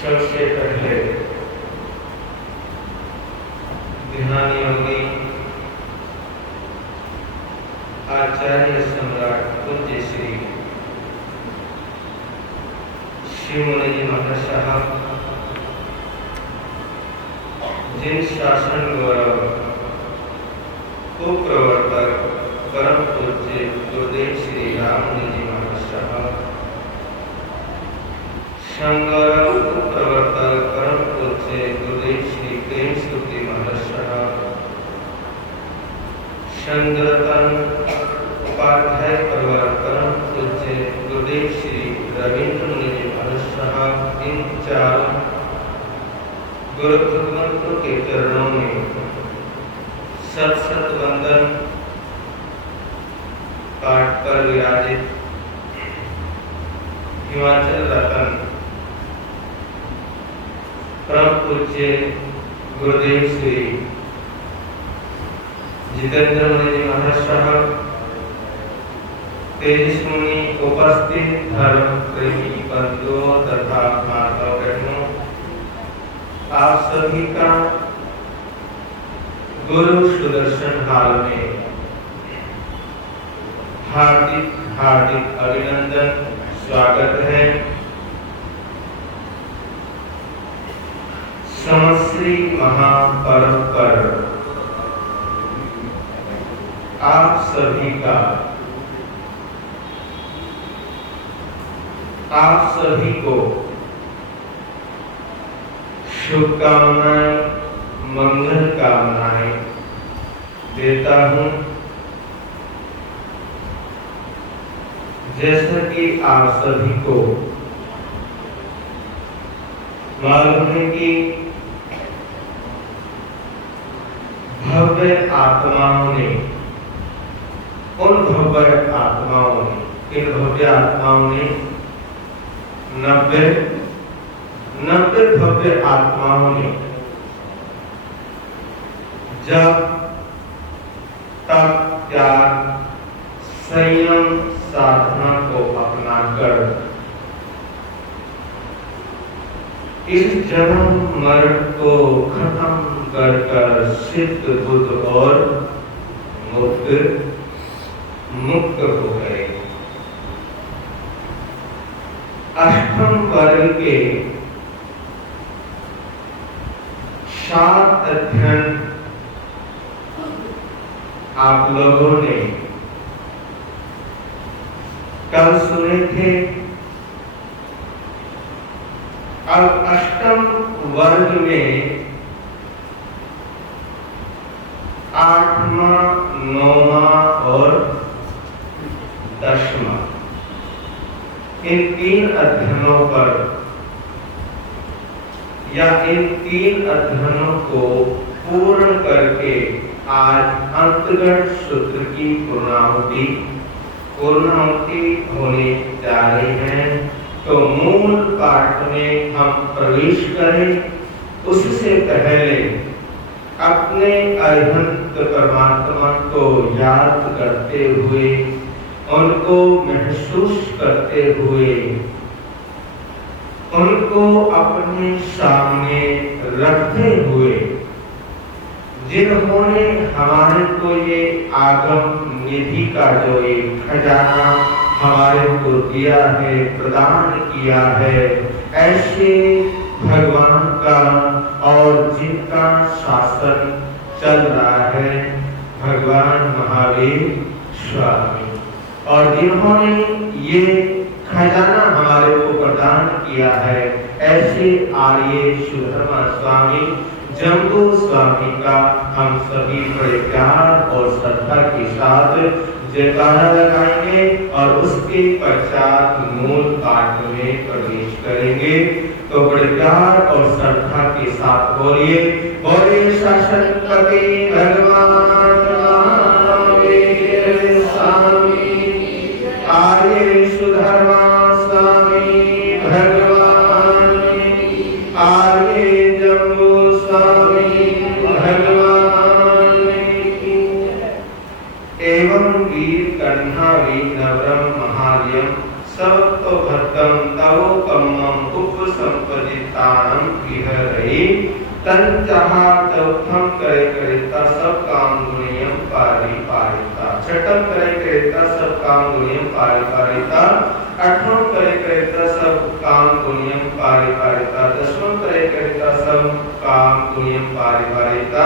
सबसे पहले ध्यान योगी आचार्य सम्राट पूज्य श्री शिवमुनि जी महाराज साहब जिन शासन गौरव को प्रवर्तक परम पूज्य गुरुदेव श्री राममुनि जी महाराज साहब संगौरव को प्रवर्तक परम पूज्य गुरुदेव श्री प्रेम सूर्ति महाराज साहब संगरतन उपाध्याय प्रवर्तक परम पूज्य गुरुदेव श्री रविंद्र मुनि जी महाराज साहब इन चारों गुरु भगवंतों के चरणों में सत सत वंदन पाठ पर विराजित हिमाचल रतन परम पूज्य गुरुदेव श्री जितेंद्र मुनि जी महाराज साहब तेजस मुनि उपस्थित धर्म प्रेमी बंधुओं तथा माताओं बहनों आप सभी का गुरु सुदर्शन हाल में हार्दिक हार्दिक अभिनंदन स्वागत है। समश्री महापर्व पर आप सभी को शुभकामनाएं मंगल कामनाएं देता हूं। जैसा कि आप सभी को मालूम है कि भव्य आत्माओं ने इन भव्य आत्माओं ने 90 भव्य आत्माओं ने जब तक त्याग संयम साधना को अपनाकर इस जन्म मरण को खत्म कर सिद्ध बुद्ध और मुक्त मुक्त हो गए। अष्टम वर्ग के 7 अध्ययन आप लोगों ने कल सुने थे। अब अष्टम वर्ग में 8वां, 9वां और 10वां इन 3 अध्ययनों पर या इन 3 अध्ययनों को पूर्ण करके आज अंतगण सूत्र की पूर्णाहुति होने जा रही है। तो मूल पाठ में हम प्रवेश करें उससे पहले अपने अनंत परमात्मा को याद करते हुए, उनको महसूस करते हुए, उनको अपने सामने रखते हुए, जिन्होंने हमारे को ये आगम निधि का जो एक खजाना हमारे को दिया है, प्रदान किया है, ऐसे भगवान का और जिनका शासन चल रहा है भगवान महावीर स्वामी, और जिन्होंने ये खजाना हमारे को प्रदान किया है, ऐसे आर्य सुधर्मा स्वामी जम्बू स्वामी का हम सभी बड़े प्यार और श्रद्धा के साथ जयकारा लगाएंगे और उसके पश्चात मूल पाठ में प्रवेश करेंगे। तो बड़े प्यार और श्रद्धा के साथ बोलिए, बोलिए शासनपति भगवान महावीर स्वामी आर्य सुधर्मा स्वामी भगवान आर्य जम्बू स्वामी भगवान एवं वीर कन्हावी नवरम महार्यम सवतो भद्रम तवो कम्मम उपसंपदितानं विहरहि तंचहा चौथम करे करेता सब काम गुणियम पारिता, छठम करे करेता सब काम गुणियम पारिता, आठवां करे करेता सब काम गुणियम पारिता, दसवां करे करेता सब काम गुणियम पारिता,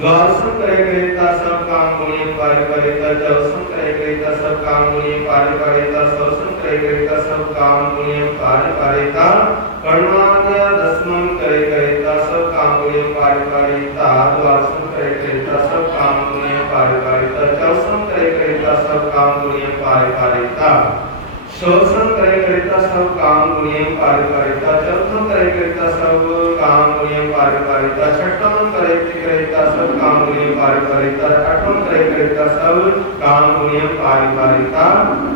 द्वादशम करे करेता सब काम गुणियम पारिता, चौदहम करे करेता सब काम गुणियम पारिता, सोलहम करे करेता सब काम गुणियम पारिता, कर्माद्य दसमम करे करेता सब काम गुणियम पारिता, द्वादशम करे करेता सब काम गुणियम पारिता, चौदहम करे करेता सब काम गुणियम पारिता, सोलहम करे करेता सब काम गुणियम पारिता, चौदहम करे करेता सब काम गुणियम पारिता, छठम करे करेता सब काम गुणियम पारिता, आठवां करे करेता सब काम गुणियम पारिता,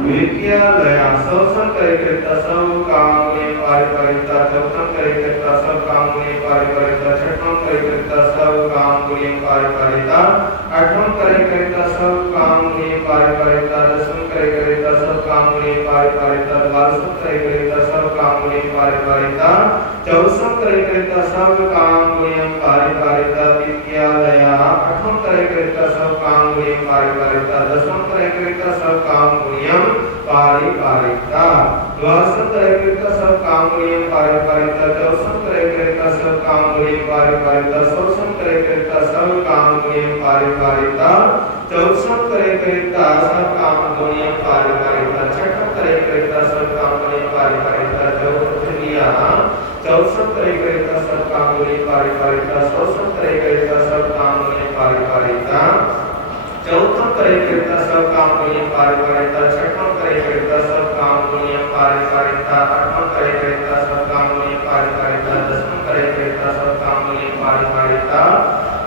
विद्यालया सोलहम करे करेता सब काम गुणियम पारिता, चौदहम करे करेता सब काम गुणियम पारिता, छठम करे करेता सब काम गुणियम पारिता, आठवां करे करेता सब काम गुणियम पारिता, दसवां करे करेता सब काम गुणियम पारिता, द्वादशम करे करेता सब काम गुणियम पारिता, चौदहम करे करेता सब काम गुणियम पारिता, विद्यालया आठवां करे करेता सब काम गुणियम पारिता, दसवां करे करेता सब काम गुणियम पारिता, द्वादशम करे करेता सब काम गुणियम पारिता, चौदहम करे करेता सब काम गुणियम पारिता, सोलहम करे करेता सब काम गुणियम पारिता, चौदहम करे करेता सब काम गुणियम पारिता, छठम करे करेता सब काम गुणियम पारिता, चौदहम करे करेता सब काम गुणियम पारिता, सोलहम करे करेता सब काम गुणियम पारिता, चौथम करे करेता सब काम गुणियम पारिता, छठम करे करेता सब काम गुणियम पारिता, आठवां करे करेता सब काम गुणियम पारिता, दसवां करे करेता सब काम गुणियम पारिता,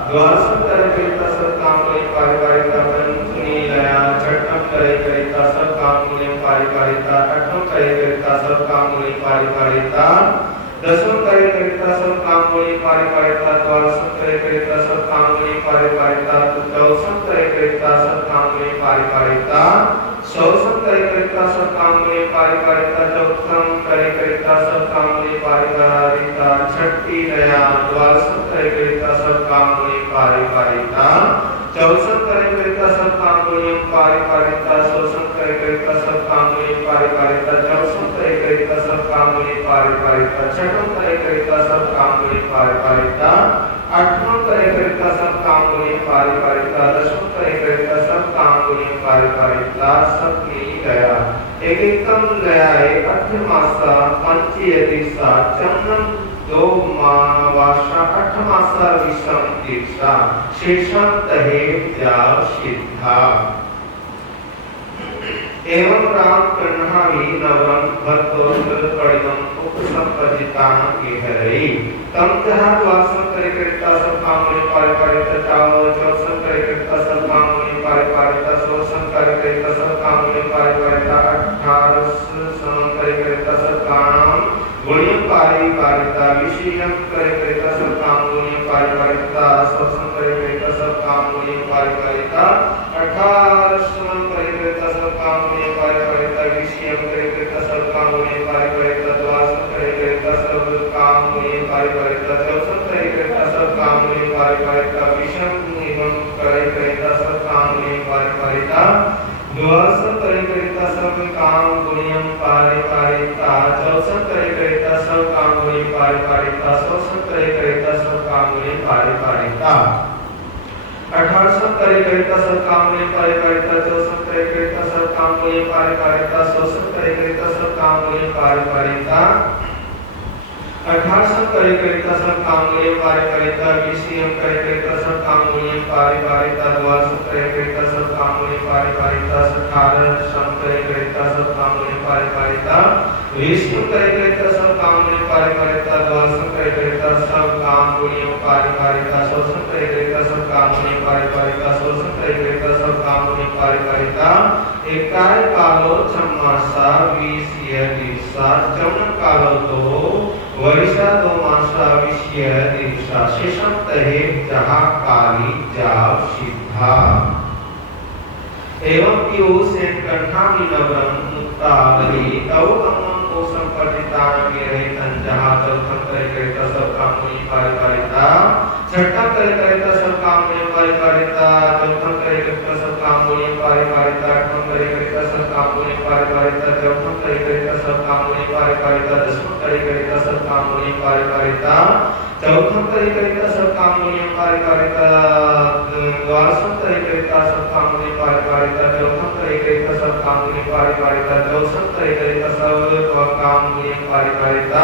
द्वादशम करे करेता सब काम गुणियम पारिता, पंचमी लया छठम करे करेता सब काम गुणियम पारिता, आठवां करे करेता सब काम गुणियम पारिता, दसवां करे करेता सब काम गुणियम पारिता, द्वादशम करे करेता सब काम गुणियम पारिता, चौदहम करे करेता सब काम गुणियम पारिता, सोलहम करे करेता सब काम गुणियम पारिता, चौथम करे करेता सब काम गुणियम पारिता, छठी नया द्वादशम करे करेता सब काम गुणियम पारिता, चौदहम करे करेता सब काम गुणियम पारिपारिता शोषण करिता सब काम गुणियम पारिपारिता जवसम करिता सब काम गुणियम पारिपारिता छठम करिता सब काम गुणियम पारिपारिता आठवां करिता सब काम गुणियम पारिपारिता दसवां करिता सब काम गुणियम पारिपारिता सप्तमी गया एक एकम गया एक अठमासा पंचयदिसा चंदन दो मानवाशा अठमासा विषम दीक्षा शेषम तहे जाव सिद्धा एवं राम कन्हावी नवरम भक्तो पड़िदम उपसंपदितान विहरै तम जहाँ द्वासम करिता सब काम गुणियम पारिपारिता चौसम करिता सब काम गुणियम पारिपारिता शोषम करिता सब काम गुणियम पारिपारिता 18 समम करिता सब काम गुणियम पारिपारिता विषयम करिता सब काम गुणियम पारिपारिता शोषम करिता सब काम गुणियम पारिपारिता 18 समम करिता सब काम गुणियम पारिपारिता विषयम करिता सब काम गुणियम पारिपारिता द्वासम करिता सब काम गुणियम पारिपारिता चौसम करिता सब काम गुणियम पारिपारिता विषम नियमम करिता सब काम गुणियम पारिपारिता द्वासम करिता सब काम गुणियम पारिपारिता चौसम करिता सब काम गुणियम पारिपारिता शोषम करिता सब काम गुणियम पारिपारिता 18 करिता सब काम गुणियम पारिपारिता चौसम करिता सब काम गुणियम पारिपारिता शोषम करिता सब काम गुणियम पारिपारिता 18 करिता सब काम गुणियम पारिपारिता विषयम करिता सब काम गुणियम पारिपारिता द्वासम करिता सब काम गुणियम पारिपारिता 18 करिता सब काम गुणियम पारिपारिता विषयम करिता सब काम गुणियम पारिपारिता द्वासम करिता सब काम गुणियम पारिपारिता शोषम करिता सब काम गुणियम पारिपारिता शोषम करिता सब काम गुणियम पारिपारिता एकाय कालो छम्मासा विषय दिशा चौन कालो तो वर्षा दो मासा विषय दिशा शेषम तहे जहाँ काली जाव सिद्धा एवं पीयूषेन कंठामि नवरम मुक्तावली तव कमं कोशम पतितान विरहितं जहाँ चौथम करिता सब काम गुणियम पारिपारिता छठम करिता सब काम गुणियम पारिपारिता चौथम करिता सब काम गुणियम पारिपारिता आठवां करिता सब काम गुणियम पारिपारिता चौथम करिता सब काम गुणियम पारिपारिता दसवां करिता सब काम गुणियम पारिपारिता चौथम करिता सब काम गुणियम पारिपारिता द्वादशम करिता सब काम गुणियम पारिपारिता चौथम करिता सब काम गुणियम पारिपारिता चौसम करिता सब काम गुणियम पारिपारिता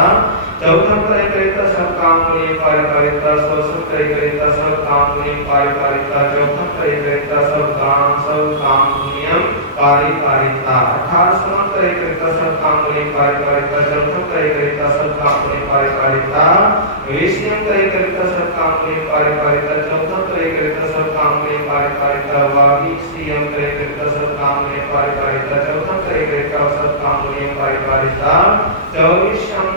चौथम करिता सब काम गुणियम पारिपारिता शोषम करिता सब काम गुणियम पारिपारिता चौथम करिता सब काम गुणियम पारिपारिता 18वां करिता सब काम गुणियम पारिपारिता चौथम करिता सब काम गुणियम पारिपारिता विषयम करिता सब काम गुणियम पारिपारिता चौथम करिता सब काम गुणियम पारिपारिता वागीषयम करिता सब काम गुणियम पारिपारिता चौथम करिता सब काम गुणियम पारिपारिता चौबीसम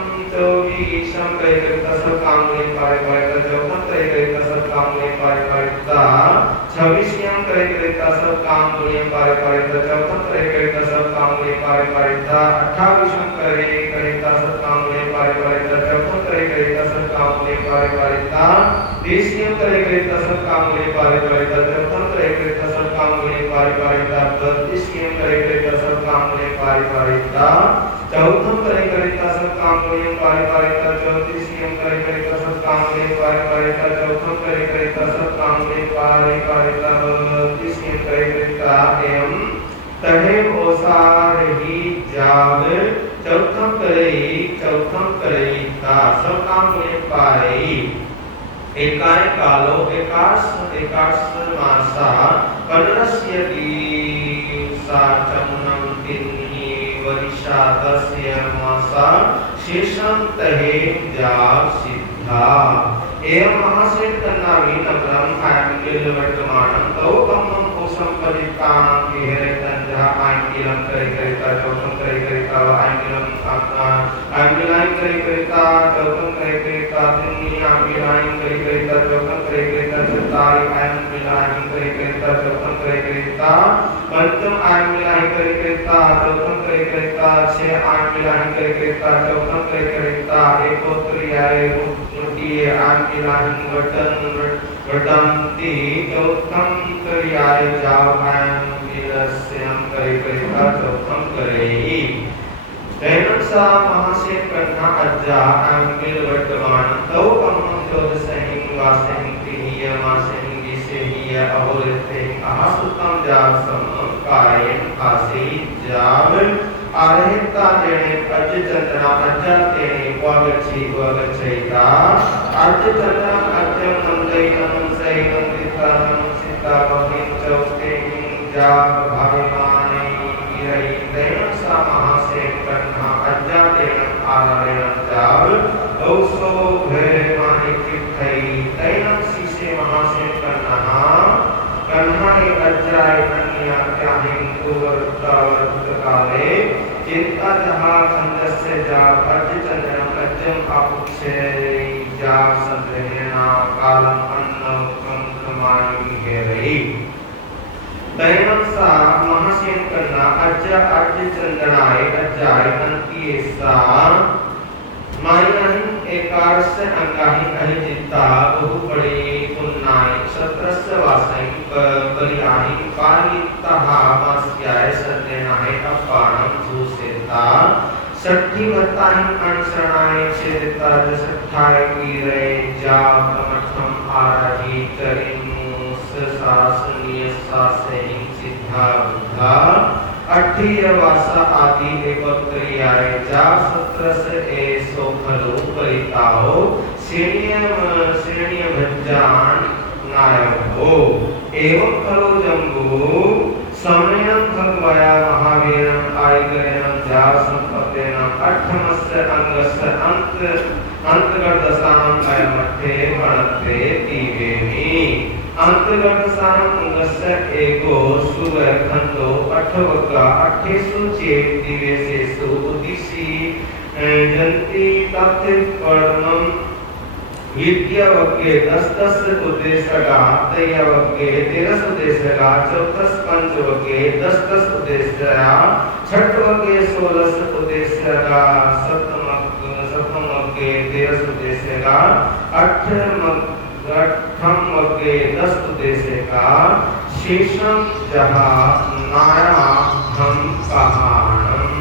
करिता सब काम गुणियम पारिपारिता चौथम करिता सब काम गुणियम पारिपारिता 26वां करिता सब काम गुणियम पारिपारिता चौथम करिता सब काम गुणियम पारिपारिता 28वां करिता सब काम गुणियम पारिपारिता चौथम करिता सब काम गुणियम पारिपारिता 30वां करिता सब काम गुणियम पारिपारिता चौथम करिता सब काम गुणियम पारिपारिता 32वां करिता सब काम गुणियम पारिपारिता चौथम करिता सब काम गुणियम पारिपारिता 34वां करिता सब काम गुणियम पारिपारिता चौथम करिता सब काम गुणियम पारिपारिता 32वां करिता एवं तहे ओसार ही जाव चौथम करिता सब काम गुणियम पारि एकाय कालो एकाश मासा कन्नस्य दिवसा चमुनं तिन्हि वर्षा दस्य मासा शेषम तहे जाव सिद्धा एवं महासेन कन्नावी नगरम आयंकिल वर्तमानम तव कमं कोशम पतितान विहरतं जहाँ आयंकिलम करिता चौथम करिता आयंकिलम आयंकिलायं करिता चौथम करिता तिन्हि आयंकिलायं करिता चौथम करिता चतारि आयंकिलायं करिता चौथम करिता पंचम आयंकिलायं करिता चौथम करिता छह आयंकिलायं करिता चौथम करिता एकोत्तरीय आयंकिलायं वटन वृतंती चौथम क्रियाय जावैं विलस्यं करे करेगा चौथम करेई तैनं सा महासे कन्हा अज्जा अंगिल वर्तमान तौ कम्मं चौदसहिं वासहिं तिहिय मासहिं दिसेहिय अहोरतेहिं आसुतम जाव सम कायेन आसे जाव आरहिता जेने अज चंद्रा अज्जा तेने वगच्छेता अज चंद्रा अज्जम नंदैनं सैनं वित्तानं सीता भगिं चौस्तेहिं जाव भाविमाने विरहि तैनं सा महासे कन्हा अज्जा तेनं आरहितं जाव औसो भय माने किथै तैनं सीसे महासे कन्हा एक अज्जाय कन्या त्याहिं कुवर्तावर्त काले चिंता जहा छंदस्य जाव अज चंद्रम अज्जम आपुक्षे जाव संग्रहणा कालम अन्नम कंकमायि हेरहि तैनं सा महासेन कन्या अज चंद्रनाय अज्जाय अंतिये सा मायहिं एकारस्य अंगाहि अहिजिता बहु बड़े पुन्नाय सत्रस्य वासै बलियाहि पालितः वास्याय सत्यनाय अपानं झूसेता सट्ठी वत्ताहि अनशरणाय छेदिता जसठाय वीरे जाव कमठम आराजी करिमुस सासनीय सासेहि सिद्धा बुद्धा अठ्ठीय वासा आदि एकत्रियाय जा सत्रस ए सोखलो परिताओ श्रेणीय भज्जान नायक हो एवं खलो जम्बू समयं भगवया महावीरं आयगरेणं जा संपत्तेनं अठमस्य अंगस्य अंतर्गतसानं अयमठ्ठे पणत्ते तीवेमि अंतर्गतसानं अंगस्य एको सुवखंडो अठवका अठेषु चेत् दिवसेषु उदिसि जन्ति तत्परणं विद्यावक्के 10 उद्देशका तयवक्के 13 उद्देशका 14 पंचवक्के 10 उद्देशका छठवक्के 16 उद्देशका सप्तमवक्के 13 उद्देशका अठमवक्के 10 उद्देशका शेषम जहा नायाहं कहाणम्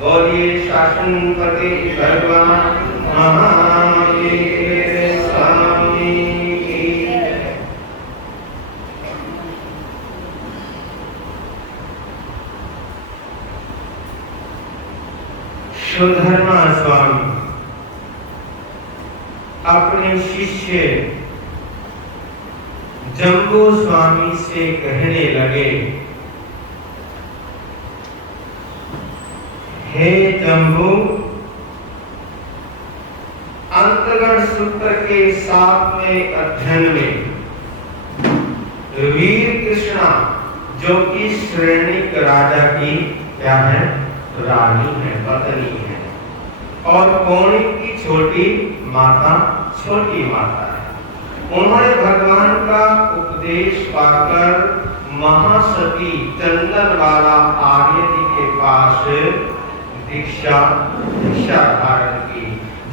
बोलिए शासनपति भगवान महावीर स्वामी की सुधर्मा स्वामी अपने शिष्य जम्बू स्वामी से कहने लगे, हे जम्बू, अंतगण सूत्र के 7वें अध्ययन में वीर कृष्णा जो कि श्रेणिक राजा की क्या है, रानी है, पत्नी है, और कौणिक की छोटी माता छोटी माता है। उन्होंने भगवान का उपदेश पाकर महासती चंदनवाला आर्य जी के पास दीक्षा धारण की,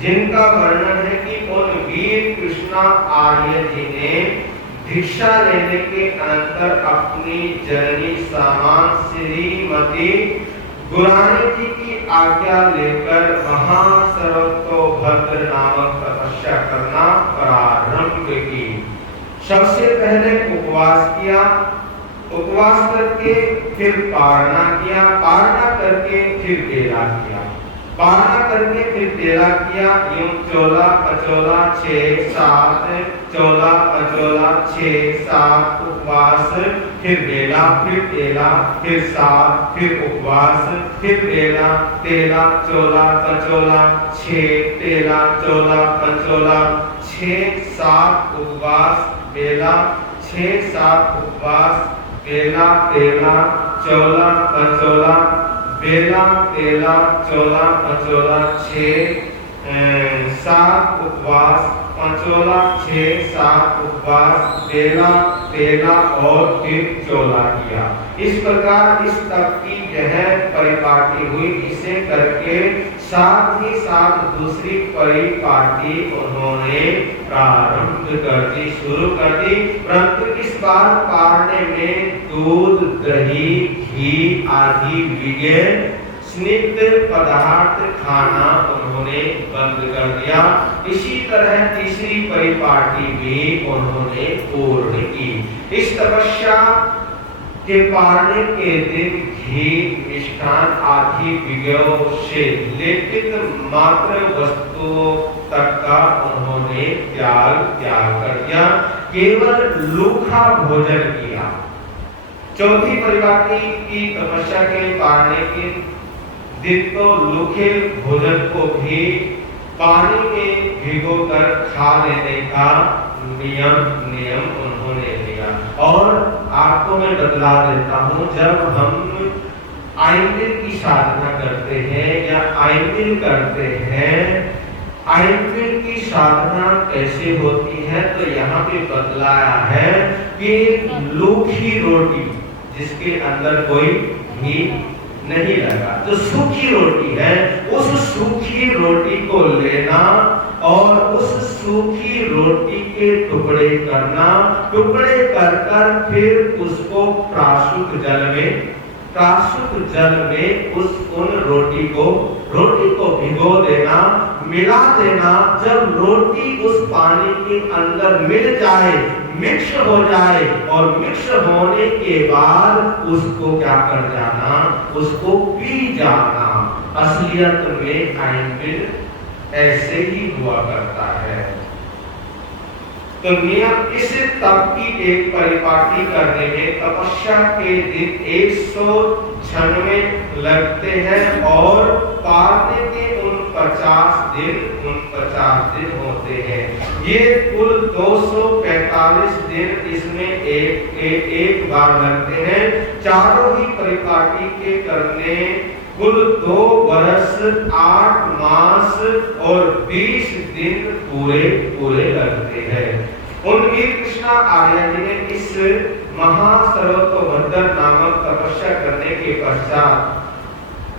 जिनका वर्णन है कि उन वीर कृष्णा आर्य जी ने दीक्षा लेने के अनंतर अपनी जननी सामान श्रीमती गुरानी जी की आज्ञा लेकर वहां सर्वतोभद्र नामक तपस्या करना प्रारंभ की। सबसे पहले उपवास किया, उपवास करके फिर पारणा किया, पारणा करके फिर बेला किया, पारणा करके फिर बेला किया। यूं चोला पचोला 6-7 चोला पचोला 6-7 उपवास, फिर बेला, फिर तेला, फिर 7, फिर उपवास, फिर बेला, तेला, चोला पचोला 6, तेला, चोला पचोला 6-7 उपवास, बेला 6-7 उपवास, बेला तेला चोला पचोला, बेला तेला चोला पचोला 6-7 उपवास, पचोला 6-7 उपवास, बेला तेला और फिर चोला किया। इस प्रकार इस तप की यह परिपाटी हुई। इसे करके साथ ही साथ दूसरी परिपाटी उन्होंने प्रारंभ कर दी, शुरू कर दी। परंतु इस बार पारने में दूध, दही, घी आदि विगेन स्निग्ध पदार्थ खाना उन्होंने बंद कर दिया। इसी तरह तीसरी परिपाटी भी उन्होंने पूर्ण की। इस तपस्या के पारने के दिन घी, मिष्ठान आदि विगयों से लेपित मात्र वस्तुओं तक का उन्होंने त्याग कर दिया, केवल लूखा भोजन किया। चौथी परिपाटी की तपस्या के पारने के दिन तो लूखे भोजन को भी पानी में भिगोकर खा लेने का नियम उन्होंने लिया। और आपको मैं बतला देता हूँ, जब हम आइंदिल की साधना करते हैं या आइंदिल करते हैं, आइंदिल की साधना कैसे होती है तो यहाँ पे बतलाया है कि लूखी रोटी जिसके अंदर कोई घी नहीं लगा, जो सूखी रोटी है, उस सूखी रोटी को लेना और उस सूखी रोटी के टुकड़े करना, टुकड़े कर फिर उसको प्राशुद्ध जल में उन रोटी को भिगो देना, मिला देना। जब रोटी उस पानी के अंदर मिल जाए, मिक्स हो जाए, और मिक्स होने के बाद उसको क्या कर जाना, उसको पी जाना। असलियत में आइंदिल ऐसे ही हुआ करता है। तो नियम इस तप की एक परिपाटी करने में तपस्या के दिन 196 लगते हैं और पारने के 49 दिन होते हैं। ये कुल 245 दिन इसमें एक बार लगते हैं। चारों ही परिपाटी के करने कुल 2 वर्ष 8 मास और 20 दिन पूरे लगते हैं। उन वीर कृष्णा आर्य जी ने इस महासर्वतोभद्र नामक तपस्या करने के पश्चात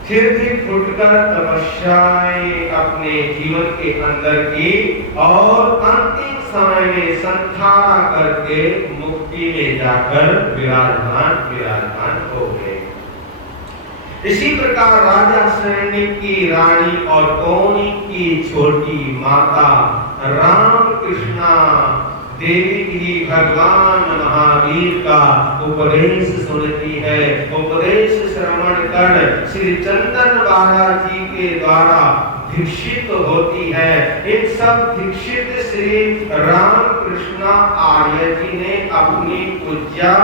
फिर भी फुटकर तपस्याएं अपने जीवन के अंदर की और अंतिम समय में संधारा करके मुक्ति में जाकर विराजमान हो गए। इसी प्रकार राजा श्रेणी की रानी और कौनी की छोटी माता राम कृष्णा देवी ही भगवान महावीर का उपदेश सुनती है। उपदेश श्रवण कर श्री चंदन बालाजी के द्वारा दीक्षित होती है। इन सब दीक्षित श्री राम कृष्णा आर्य जी ने अपनी पूज्या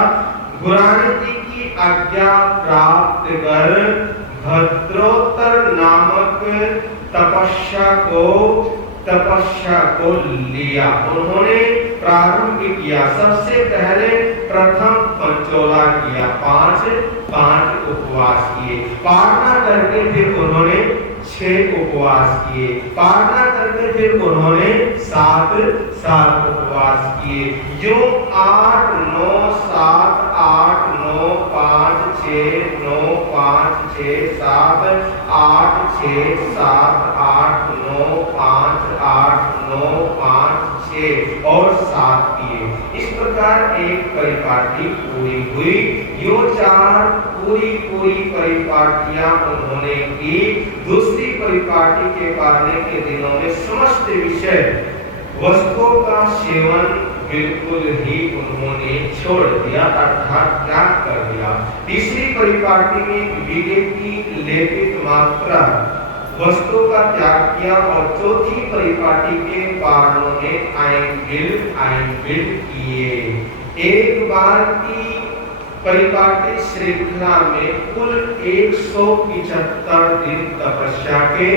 गुरानी जी की आज्ञा प्राप्त कर भद्रोत्तर नामक तपस्या को लिया। उन्होंने प्रारंभ किया। सबसे पहले प्रथम पंचोला किया, 5 उपवास किए। पारना करके फिर उन्होंने 6 उपवास किए। पारना करके फिर उन्होंने 7 उपवास किए। यूं 8 9 7 8 9 5 6 9 5 6 7 8 6 7 8 9 5 8 9 5 6 और 7 किए। इस प्रकार एक परिपाटी पूरी हुई। यो 4 पूरी परिपाटियां उन्होंने की। दूसरी परिपाटी के पारने के दिनों में समस्त विषय वस्तुओं का सेवन बिल्कुल ही उन्होंने छोड़ दिया, अर्थात त्याग कर दिया। तीसरी परिपाटी में विवेक की लेपित मात्रा वस्तु का त्याग किया और चौथी परिपाटी के पारणों ने आइंबिल किए। एक बार की परिपाटी श्रृंखला में कुल 175 दिन तपस्या के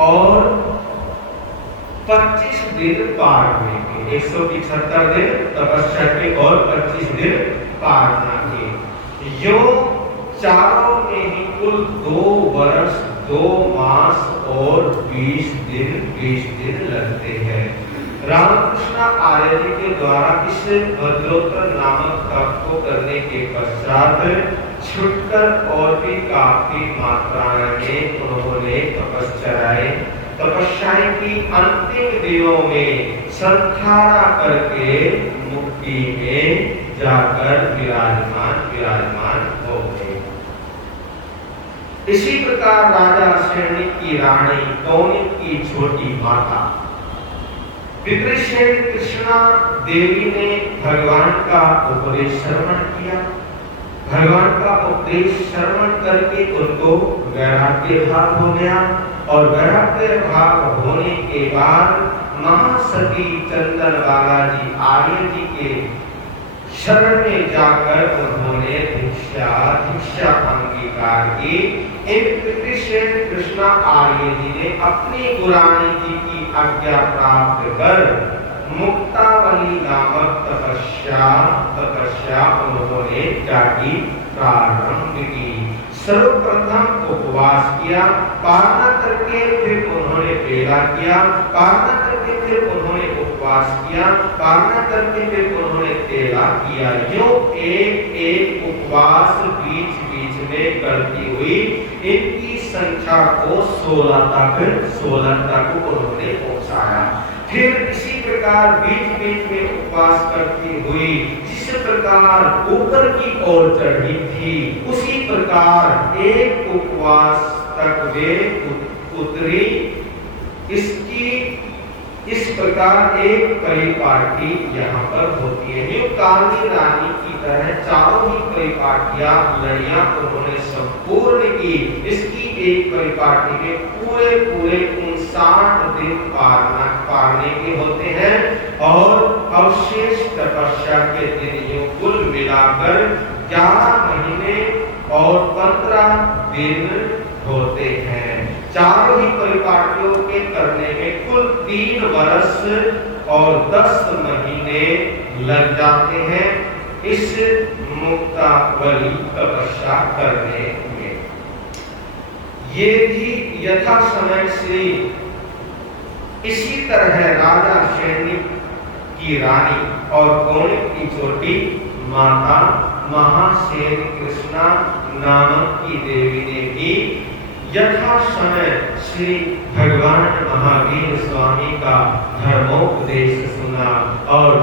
और 25 दिन पारने के। 175 दिन तपस्या के और 25 दिन पारना के। यो चारों में ही कुल 2 वर्ष 2 मास और 20 दिन लगते हैं। रामकृष्ण आर्य जी के द्वारा इस भद्रोत्तर नामक तप को करने के पश्चात छुटकर और भी काफी मात्रा में उन्होंने तपस्याएं की। अंतिम दिनों में संध्यारा करके मुक्ति में जाकर विराजमान हो गए। इसी प्रकार राजा शैण्य की रानी कौनिक की छोटी माता विकृष्ण कृष्णा देवी ने भगवान का उपदेश श्रवण किया। भगवान का उपदेश श्रवण करके उनको वैराग्य भाव हो गया और वैराग्य भाव होने के बाद महासती चंदनबाला जी आर्य जी के शरण में जाकर उन्होंने भिक्षा अंगीकार की। कृष्णा आर्य जी ने अपनी पुरानी जी की आज्ञा प्राप्त कर मुक्तावली नामक तपस्या उन्होंने जागी प्रारंभ की। सर्वप्रथम उपवास किया, पारणा करके फिर उन्होंने बेला किया, पारणा करके फिर उन्होंने उपवास किया, पारणा करके फिर उन्होंने तेला किया। यो एक उपवास बीच में करती हुई इनकी संख्या को 16 तक उन्होंने पहुंचाया। फिर इसी प्रकार बीच में उपवास करती हुई जिस प्रकार ऊपर की ओर चढ़ी थी उसी प्रकार एक उपवास तक वे उतरी। इस प्रकार एक परिपाटी यहाँ पर होती है। काली रानी की तरह चारों ही परिपाटियां लड़ियां उन्होंने संपूर्ण की। इसकी एक परिपाटी में पूरे 59 दिन पारने के होते हैं और अवशेष तपस्या के दिन यूं कुल मिलाकर 11 महीने और 15 दिन होते हैं। चारों ही परिपाटियों के करने में कुल 3 वर्ष और 10 महीने लग जाते हैं इस मुक्तावली तपस्या करने में। ये भी यथा समय से इसी तरह राजा शैण्य की रानी और कौनिक की छोटी माता महासेन कृष्णा नामक की देवी ने भी यथा समय श्री भगवान महावीर स्वामी का धर्मोपदेश सुना और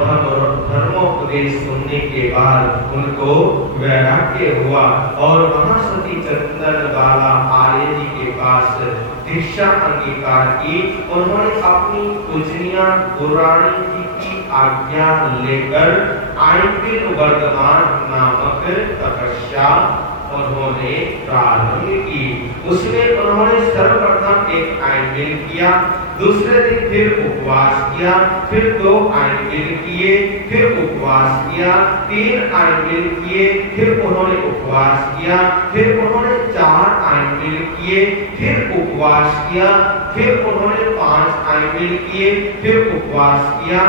धर्मोपदेश सुनने के बाद उनको वैराग्य हुआ और महासती चंदनबाला आर्य जी के पास दीक्षा अंगीकार की। उन्होंने अपनी पूजनिया पुराणी जी की आज्ञा लेकर आइंबिल वर्धमान नामक तपस्या उन्होंने प्रारंभ की। उसमें उन्होंने सर्वप्रथम एक आइंबिल किया, दूसरे दिन फिर उपवास किया, फिर 2 आइंबिल किए, फिर उपवास किया, 3 आइंबिल किए, फिर उन्होंने उपवास किया, फिर उन्होंने 4 आइंबिल किए, फिर उपवास किया, फिर उन्होंने 5 आइंबिल किए, फिर उपवास किया,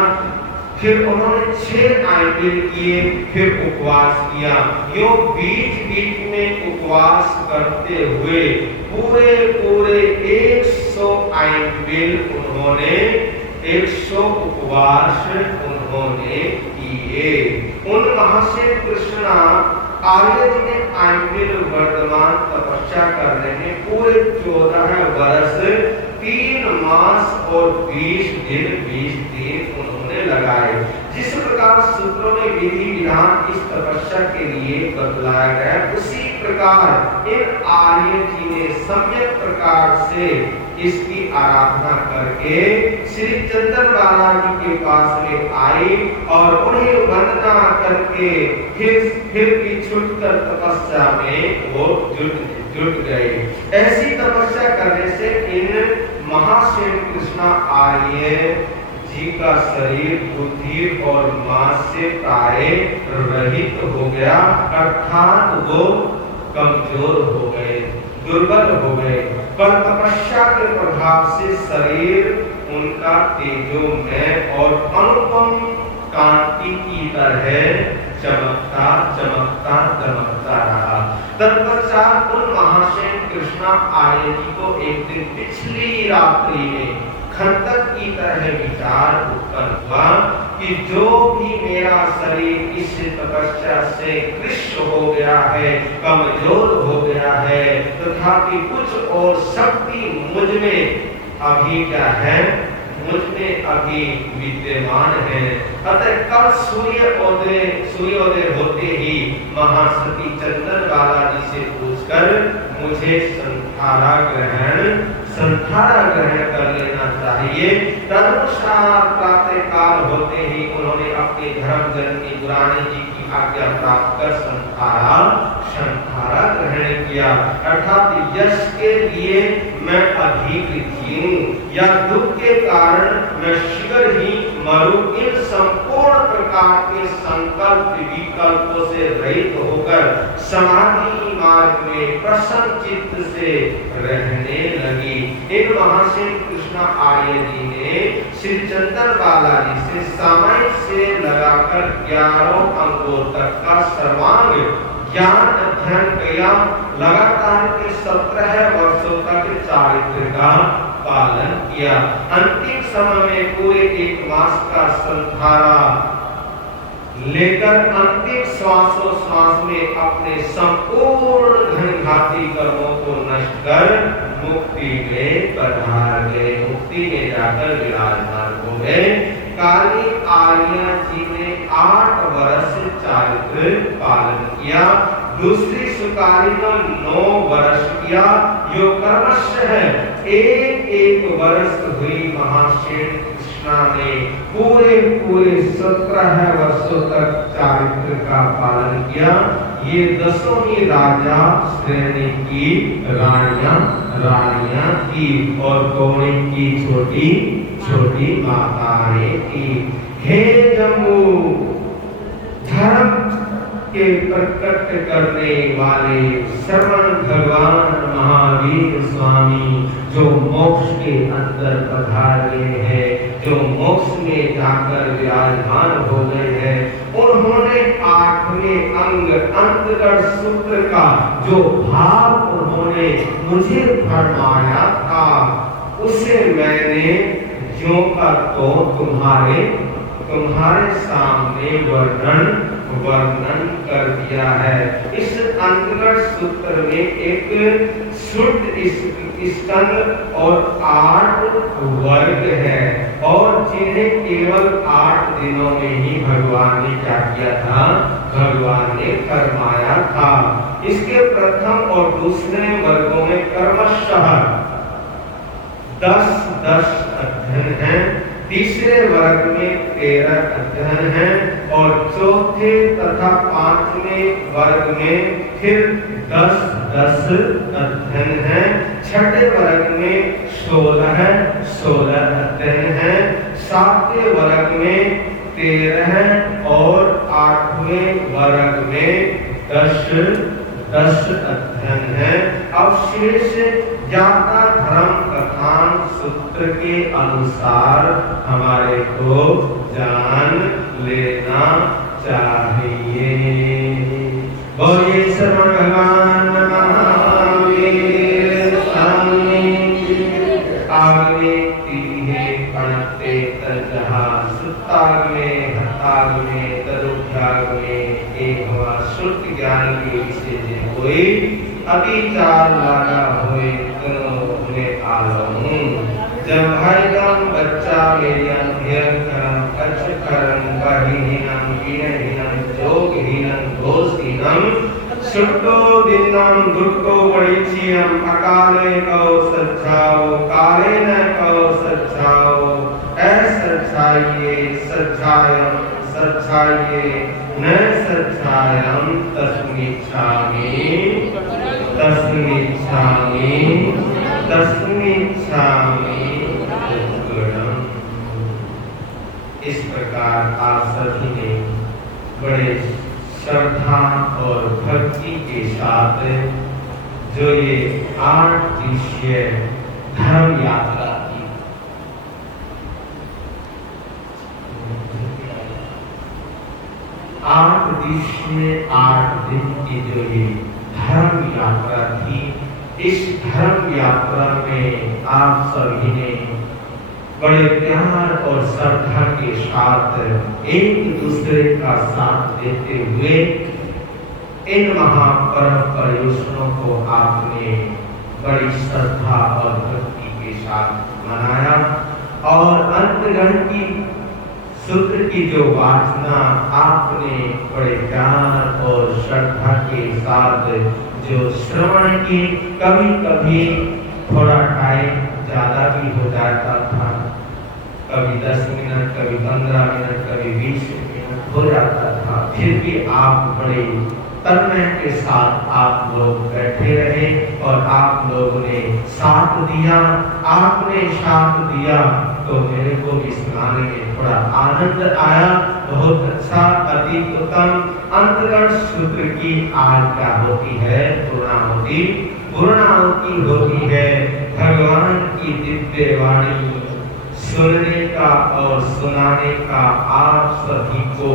फिर उन्होंने 6 आइंबिल किए, फिर उपवास किया। यो बीच में उपवास करते हुए पूरे 100 आइंबिल उन्होंने 100 उपवास उन्होंने किए। उन महासेन कृष्णा आर्य जी ने आइंबिल वर्धमान तपस्या करने में पूरे 14 वर्ष 3 मास और 20 दिन उन्होंने लगाए। जिस प्रकार सूत्रों में विधि विधान इस तपस्या के लिए बतलाया गया उसी प्रकार इन आर्य जी ने सम्यक प्रकार से इसकी आराधना करके श्री चंदनबाला जी के पास में आए और उन्हें वंदना करके फिर भी छुटकर तपस्या में वो जुट गए। ऐसी तपस्या करने से इन महासेन कृष्णा आर्य जी का शरीर बुद्धि और मांस से प्राय रहित हो गया, अर्थात वो कमजोर हो गए, दुर्बल हो गए। पर तपस्या के प्रभाव से शरीर उनका तेजोमय और अनुपम कांति की तरह चमकता रहा। तत्पश्चात उन महासेन कृष्णा आर्य जी को एक दिन पिछली रात्रि में खंडक की तरह विचार उत्पन्न हुआ कि जो भी मेरा शरीर इस तपस्या से कृष्ण हो गया है, कमजोर हो गया है, तथापि कुछ और शक्ति मुझ में अभी क्या है, मुझ में अभी विद्यमान है। अतः कल सूर्योदय होते ही महासती चंदन बालाजी से पूछकर मुझे संथारा ग्रहण कर लेना चाहिए। तदनुसार प्रातः काल होते ही उन्होंने अपने धर्मजन की पुरानी जी की आज्ञा प्राप्त कर संथारा ग्रहण किया। अर्थात यश के लिए मैं अधिकृत हूँ या दुख के कारण मैं शीघ्र ही मरूं, इन संपूर्ण प्रकार के संकल्प विकल्पों से रहित होकर समाधि मार्ग में प्रसन्न चित्त से रहने लगी। इन महाशय कृष्णा आर्य जी ने श्री चंदन बालाजी से समय से लगाकर 11 अंकों तक का सर्वांग ज्ञान अध्ययन किया। लगातार के 17 वर्षों तक चारित्र का पालन किया। अंतिम समय में पूरे 1 मास का संथारा लेकर अंतिम श्वासोश्वास में अपने संपूर्ण घनघाती कर्मों को नष्ट कर मुक्ति में पधार गए, मुक्ति में जाकर विराजमान हो गए। काली आर्या जी ने 8 वर्ष चारित्र पालन किया। दूसरी सुकारी ने 9 वर्ष किया। यो कर्मश है, एक वर्ष हुई महाशय कृष्णा ने पूरे 17 वर्षों तक चारित्र का पालन किया। ये 10 ही राजा श्रेणी की रानियां थी और कौड़ी की छोटी माताएं थी। हे जम्मू, धर्म के प्रकट करने वाले श्रवण भगवान महावीर स्वामी जो मोक्ष के अंदर पधारे हैं, जो मोक्ष में जाकर विराजमान हो गए हैं, उन्होंने 8वें अंग अंतगढ़ सूत्र का जो भाव उन्होंने मुझे फरमाया था, उसे मैंने ज्यों का तो तुम्हारे सामने वर्णन कर दिया है। इस अंतगढ़ सूत्र में एक शुद्ध स्कंद और 8 वर्ग है और जिन्हें केवल 8 दिनों में ही भगवान ने क्या किया था, भगवान ने फरमाया था। इसके प्रथम और दूसरे वर्गों में क्रमशः 10 अध्ययन हैं, तीसरे वर्ग में 13 अध्ययन हैं और चौथे तथा 5वें वर्ग में फिर 10 अध्ययन हैं। छठे वर्ग में 16 अध्ययन हैं। 7वें वर्ग में 13 और 8वें वर्ग में 10 अध्ययन है। अब शेष ज्ञाता धर्म कथान सूत्र के अनुसार हमारे को जान लेना चाहिए। बोलिए श्रवण भगवान महावीर स्वामी। आगमे तीहे कणते तजहा सुत्तागमे हत्तागमे तरुभ्यागमे एक हुआ श्रुत ज्ञान के विषय कोई अभिचार लागा होए उन्हें आलमू। जब भाईदम बच्चा मेरियन धियरकरम कच्छकरम बहिहीनम हीनहीनम जोगहीनम दोषहीनम सुट्टो दिनम दुट्टो पड़ीचियम अकाले कौ सच्चाओ काले न कौ सच्चाओ सच्चाइए न सच्चायम तस्मिच्छामि इस प्रकार आप सभी ने बड़े श्रद्धा और भक्ति के साथ जो ये 8 दिवसीय धर्म यात्रा की 8 दिवसीय 8 दिन की जो ये धर्म यात्रा थी, इस धर्म यात्रा में आप सभी ने बड़े प्यार और श्रद्धा के साथ एक दूसरे का साथ देते हुए इन महापर्व पर्युषणों को आपने बड़ी श्रद्धा और भक्ति के साथ मनाया और अंतगण की सूत्र की जो वासना आपने बड़े प्यार और श्रद्धा के साथ जो श्रवण की, कभी कभी थोड़ा टाइम ज्यादा भी हो जाता था, कभी 10 मिनट, कभी 15 मिनट, कभी 20 मिनट हो जाता था, फिर भी आप बड़े तन्मय के साथ आप लोग बैठे रहे और आप लोगों ने साथ दिया। आपने साथ दिया तो मेरे को भी सुनाने में थोड़ा आनंद आया। बहुत अच्छा, अति उत्तम। अंतगण सूत्र की आज क्या होती है? पूर्णाहुति। पूर्णाहुति होती है भगवान की दिव्य वाणी सुनने का और सुनाने का आप सभी को,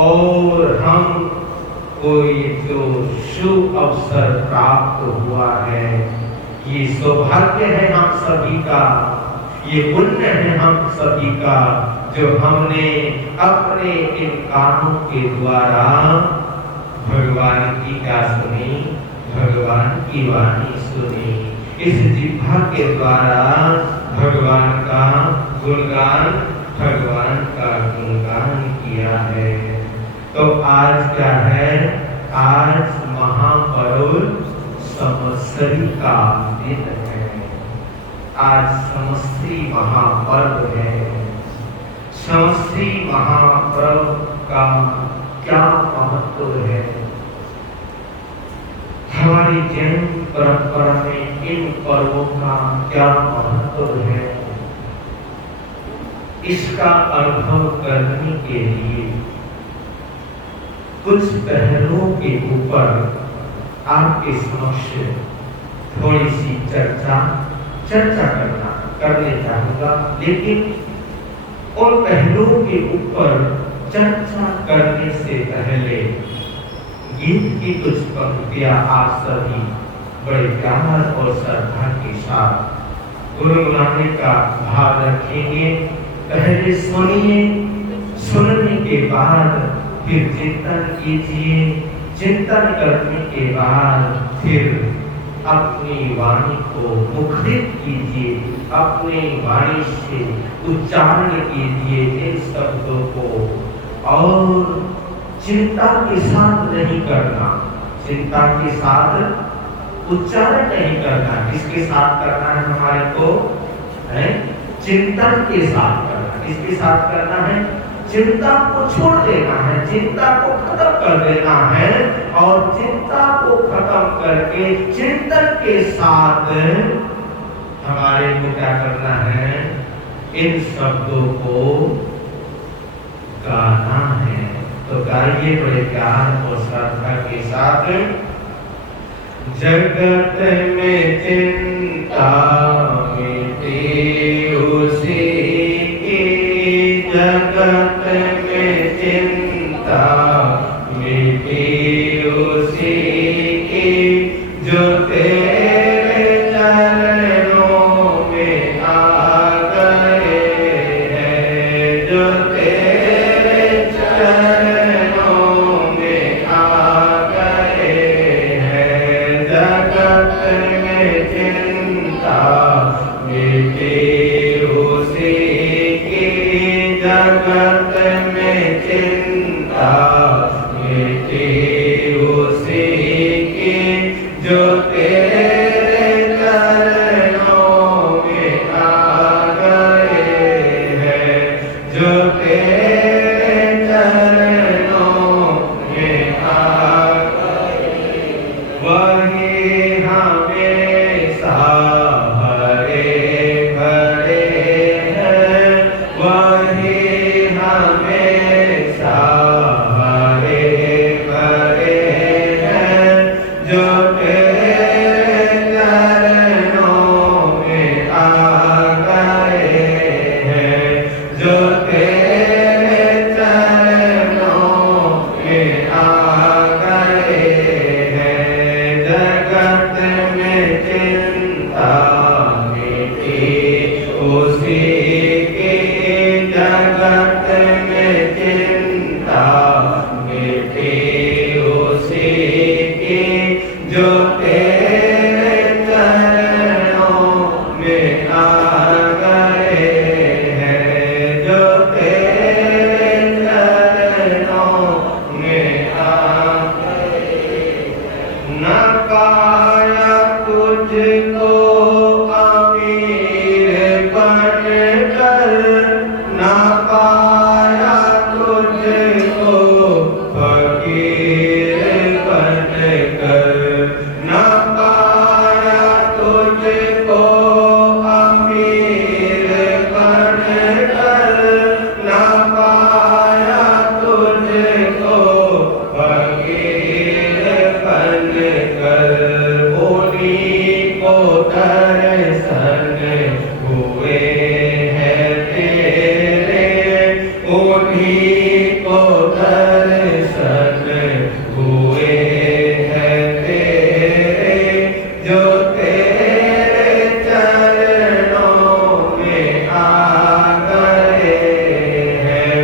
और हम कोई जो शुभ अवसर प्राप्त हुआ है, ये सौभाग्य है हम सभी का, ये पुण्य है हम सभी का, जो हमने अपने इन कानों के द्वारा भगवान की क्या सुनी? भगवान की वाणी सुनी। इस जिह्वा के द्वारा भगवान का गुणगान, भगवान का गुणगान किया है। तो आज क्या है? आज महापर्व संवत्सरी का दिन है। आज संवत्सरी महापर्व है। संवत्सरी महापर्व का क्या महत्व है? हमारी जैन परंपरा में इन पर्वों का क्या महत्व है? इसका अनुभव करने के लिए कुछ पहलुओं के ऊपर आपके समक्ष थोड़ी सी चर्चा करने चाहूंगा, लेकिन उन पहलुओं के ऊपर चर्चा करने से पहले गीत की कुछ पंक्तियां आप सभी बड़े प्यार और श्रद्धा के साथ गुनगुनाने का भाव रखेंगे। पहले सुनिए, सुनने के बाद फिर चिंतन कीजिए, चिंतन करने के बाद फिर अपनी वाणी को मुखरित कीजिए, अपनी वाणी से उच्चारण कीजिए इन शब्दों को, और चिंता के साथ नहीं करना, चिंता के साथ उच्चारण नहीं करना। किसके साथ करना है हमारे को? है चिंतन के साथ करना। किसके साथ करना है? चिंता को छोड़ देना है, चिंता को खत्म कर देना है, और चिंता को खत्म करके चिंतन के साथ हमारे को क्या करना है? इन शब्दों को गाना है। तो गाइए बड़े प्यार और श्रद्धा के साथ। जगत में चिंता मिटे उसी की, जगत में चिंता मिटे उसी की, जो तेरे चरणों में आ गए हैं, जो तेरे चरणों में आ गए हैं। जगत में चिंता मिटे उसी की, जगत में चिंता मिटे उसी की, जो तेरे चरणों में आ गए हैं, जो तेरे चरणों में आ गए। वही हमेशा हरे भरे हैं, वही हमेशा हरे भरे हैं, जो तेरे चरणों में आ गए हैं, जो तेरे चरणों में आ गए हैं। जगत में चिंता मिटे उसी तेरे चरणों में आ गए हैं, जो तेरे चरणों में आ गए। न पाया तुझको अमीर बनकर, न पाया तुझको फकीर बनकर, न पाया तुझको अमीर बनकर, न पाया तुझको फकीर बनकर। उन्हीं को दर्शन हुए हैं तेरे, उन्हीं को दर्शन हुए हैं तेरे, जो तेरे चरणों में आ गए हैं,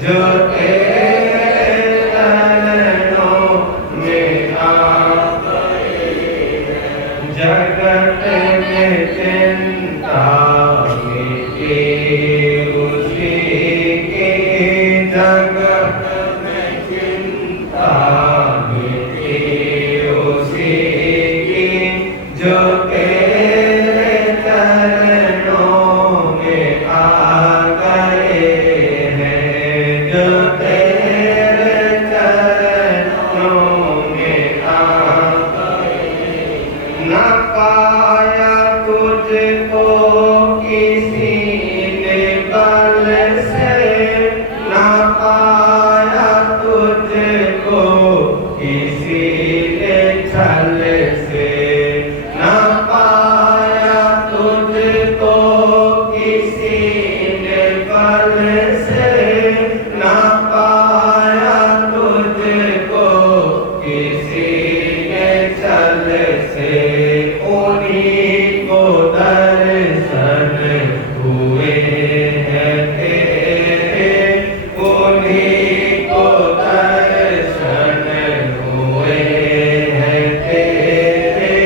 जो तेरे चरणों में आ गए। जगत में चिंता मिटी उसी की, जगत में चिंता मिटी उसी की, जो तेरे चरणों में आ गए हैं, जो तेरे चरणों में आ गए। न पाया तुझको किसी ने बल से, न पाया तुझको किसी ने छल से, न पाया तुझको किसी ने बल से, न पाया तुझको किसी ने छल से। उन्हीं को दर्शन हुए हैं तेरे, उन्हीं को दर्शन हुए हैं तेरे,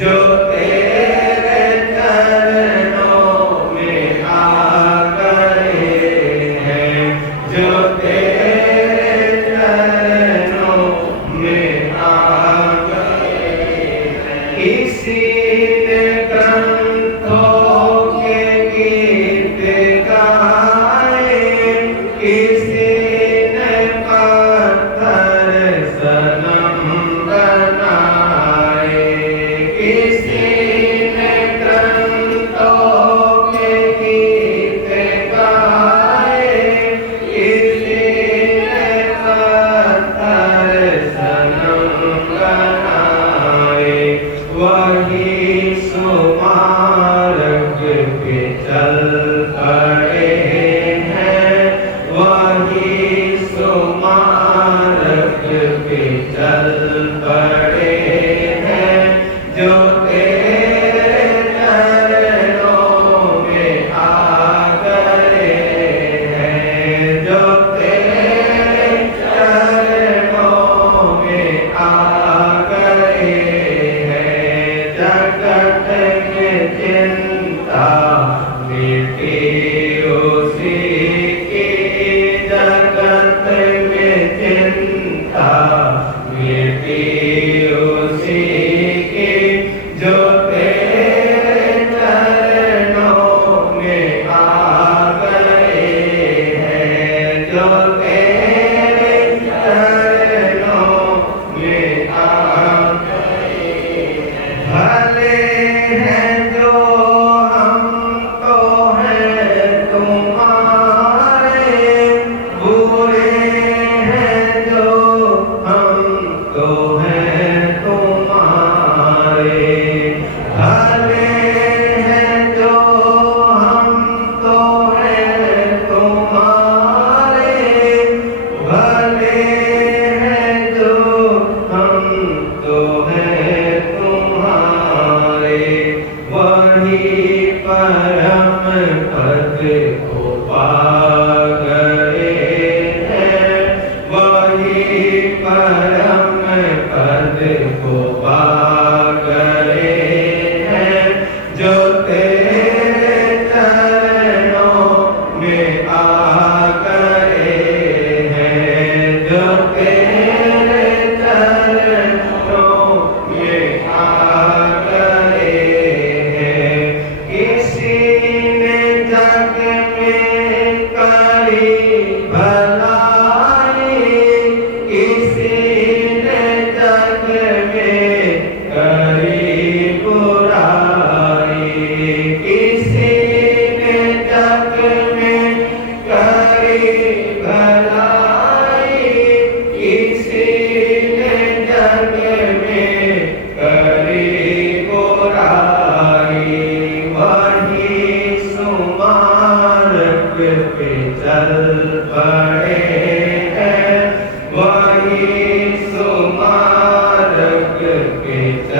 जो तेरे चरणों में आ गए हैं, जो तेरे चरणों में आ गए हैं।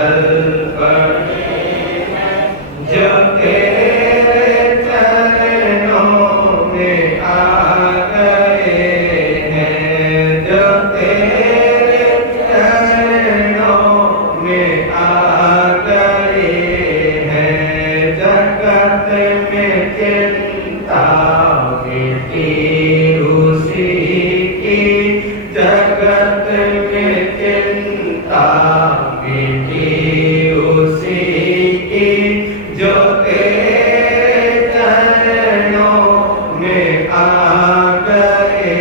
चल पड़े जो तेरे चरणों में आ गए हैं, जो तेरे चरणों में आ गए हैं। जगत में चिंता मिटी उसी की, जगत में चिंता मिटी उसी की, जो तेरे चरणों में आ गए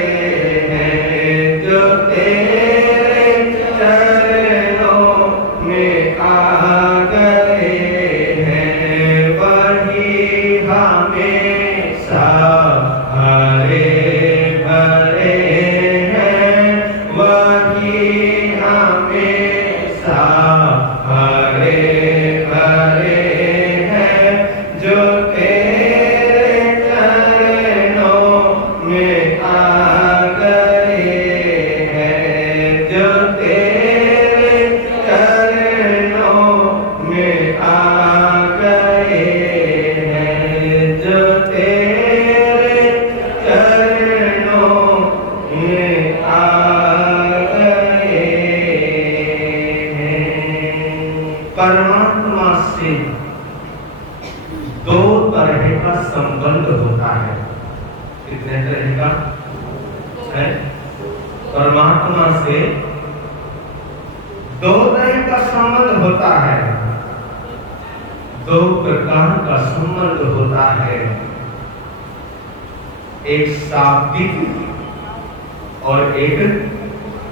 हैं, जो तेरे चरणों में आ गए हैं। वही हमेशा हरे भरे हैं, वही हमेशा हरे भरे हैं, जो तेरे चरणों में आ गए हैं, जो तेरे चरणों में आ गए हैं, जो तेरे चरणों में आ गए हैं। परमात्मा से दो तरह का संबंध होता है। कितने तरह का है? परमात्मा से दो तरह का संबंध होता है, दो प्रकार का संबंध होता है। एक शाब्दिक और एक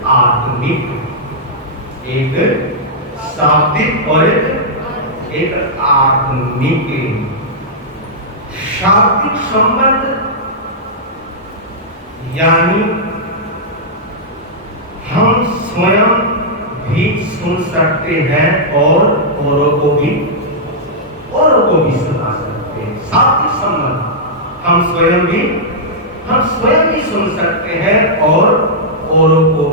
आत्मिक, एक शाब्दिक और एक आत्मिक। शाब्दिक संबंध यानी हम स्वयं भी सुन सकते हैं और औरों को भी सुना सकते हैं। शाब्दिक संबंध हम स्वयं भी सुन सकते हैं और औरों को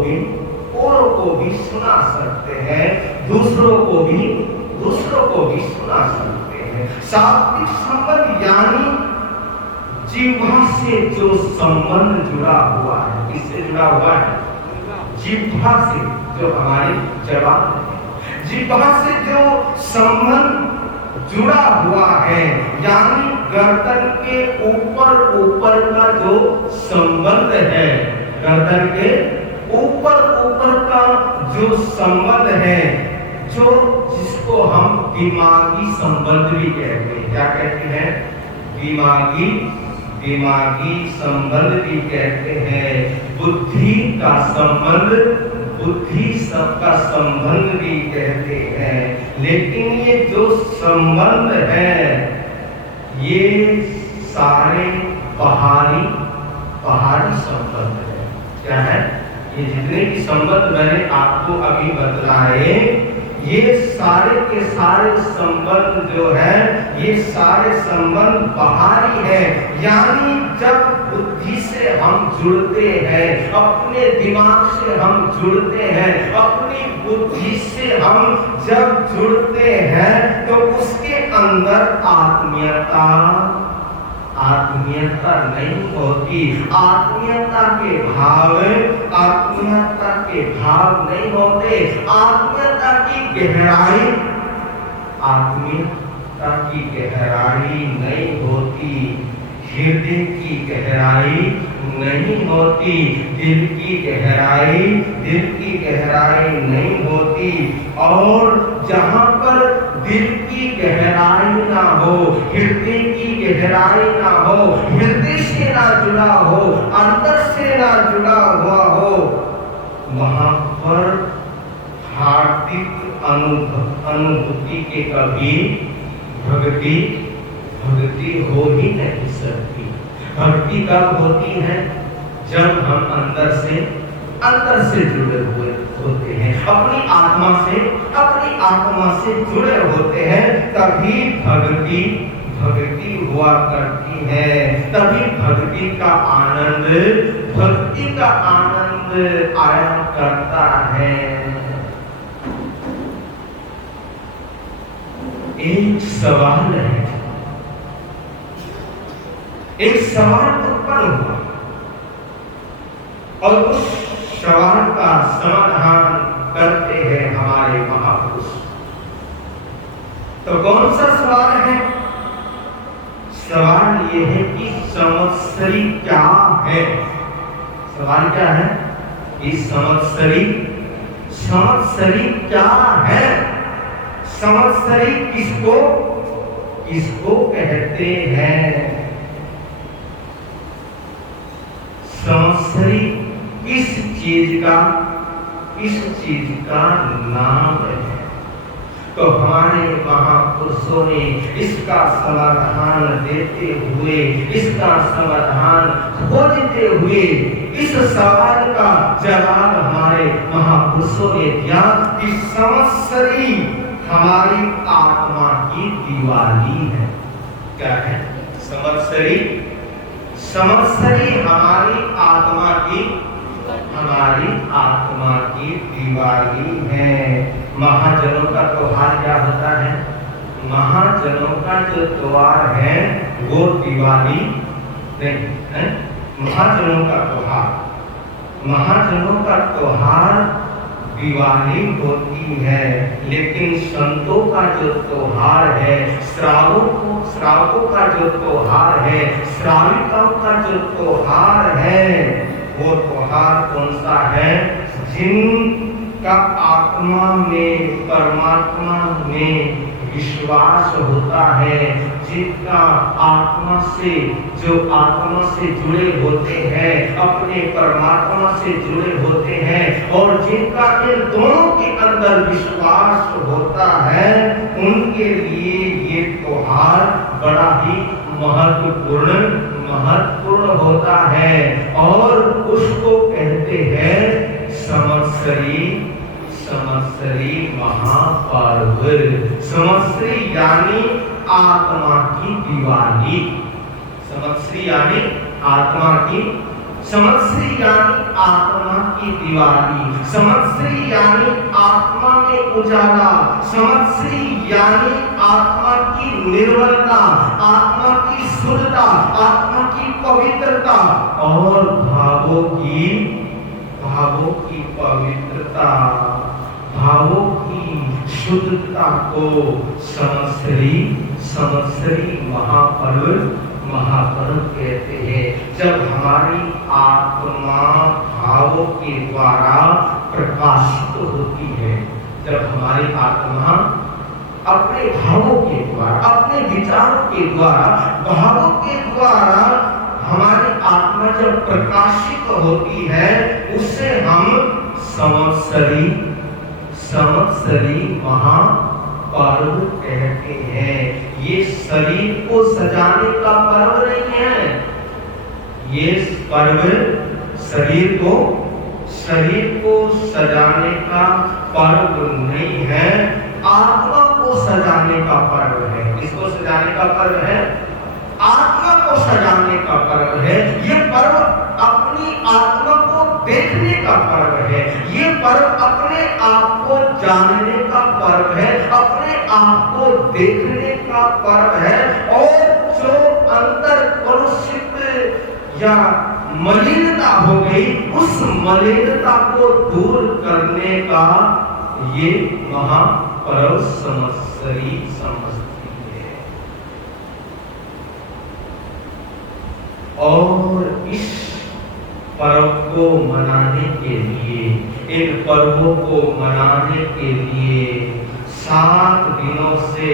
भी सुना सकते हैं, दूसरों को भी सुना सकते हैं। शाब्दिक संबंध यानी जिह्वा से जो संबंध जुड़ा हुआ है। किससे जुड़ा हुआ है? जिह्वा से, जो हमारी जबान है, जिह्वा से जो संबंध जुड़ा हुआ है, यानी गर्दन के ऊपर का जो संबंध है, गर्दन के ऊपर का जो संबंध है, जो जिसको हम दिमागी संबंध भी कहते हैं। क्या कहते हैं? दिमागी संबंध भी कहते हैं। बुद्धि का संबंध भी कहते हैं। लेकिन ये जो संबंध है, ये सारे पहाड़ी संबंध है। क्या है? ये जितने भी संबंध मैंने आपको अभी बतलाए, ये सारे के सारे संबंध जो है, ये सारे संबंध बाहरी है। यानी जब बुद्धि से हम जुड़ते हैं, अपने दिमाग से हम जुड़ते हैं, अपनी बुद्धि से हम जब जुड़ते हैं, तो उसके अंदर आत्मीयता नहीं होती। आत्मीयता के भाव नहीं होते। आत्मीयता की गहराई नहीं होती। हृदय की गहराई नहीं होती। दिल की गहराई नहीं होती। और जहाँ पर दिल की गहराई ना हो, हृदय की गहराई ना हो, हृदय से ना जुड़ा हो, अंदर से ना जुड़ा हुआ हो, वहाँ पर हार्दिक अनुभूति के कभी भक्ति हो ही नहीं सकती। भक्ति कब होती है? जब हम अंदर से जुड़े हुए होते हैं, अपनी आत्मा से जुड़े होते हैं, तभी भक्ति हुआ करती है। तभी भक्ति का आनंद आया करता है। एक सवाल है, एक सवाल उत्पन्न हुआ और उस सवाल का समाधान करते हैं हमारे महापुरुष। तो कौन सा सवाल है? सवाल ये है कि संवत्सरी क्या है? सवाल क्या है कि संवत्सरी क्या है? संवत्सरी किसको कहते हैं? संवत्सरी किस चीज का नाम है? तो हमारे महापुरुषों ने इसका समाधान देते हुए, इसका समाधान खोजते हुए, इस सवाल का जवाब हमारे महापुरुषों ने दिया कि संवत्सरी हमारी आत्मा की दिवाली है। क्या है संवत्सरी? संवत्सरी हमारी आत्मा की दिवाली है। महाजनों का त्योहार क्या होता है? महाजनों का जो त्योहार है वो दिवाली नहीं है। महाजनों का त्योहार दिवाली होती है, लेकिन संतों का जो त्योहार है, श्रावकों का जो त्योहार है, श्राविकाओं का जो त्योहार है, वो त्योहार कौन सा है? जिनका आत्मा में, परमात्मा में विश्वास होता है, जिनका आत्मा से जुड़े होते हैं, अपने परमात्मा से जुड़े होते हैं, और जिनका इन दोनों के अंदर विश्वास होता है, उनके लिए ये त्योहार बड़ा ही महत्वपूर्ण होता है और उसको कहते हैं संवत्सरी महापर्व। संवत्सरी यानी आत्मा की दिवाली। संवत्सरी यानी आत्मा की दिवाली। संवत्सरी यानी आत्मा में उजाला। संवत्सरी यानी आत्मा की निर्मलता, आत्मा की शुद्धता, आत्मा की पवित्रता और भावों की पवित्रता, भावों की शुद्धता को संवत्सरी महापर्व कहते हैं। जब हमारी आत्मा भावों के द्वारा प्रकाशित होती है, जब हमारी आत्मा अपने भावों के द्वारा, अपने विचारों के द्वारा, भावों के द्वारा हमारी आत्मा जब प्रकाशित होती है, उसे हम संवत्सरी महापर्व कहते हैं। ये शरीर को सजाने का पर्व नहीं है। ये पर्व शरीर को सजाने का पर्व नहीं है, आत्मा को सजाने का पर्व है। किसको सजाने का पर्व है? आत्मा को सजाने का पर्व है। ये पर्व अपनी आत्मा को देखने का पर्व है। ये पर्व अपने आप को जानने का पर्व है, अपने आप को देखने का पर्व है। और जो अंतर कलुषित या मलिनता हो गई, उस मलिनता को दूर करने का ये महापर्व संवत्सरी समझती है। और इस पर्व को मनाने के लिए, इन पर्वों को मनाने के लिए 7 दिनों से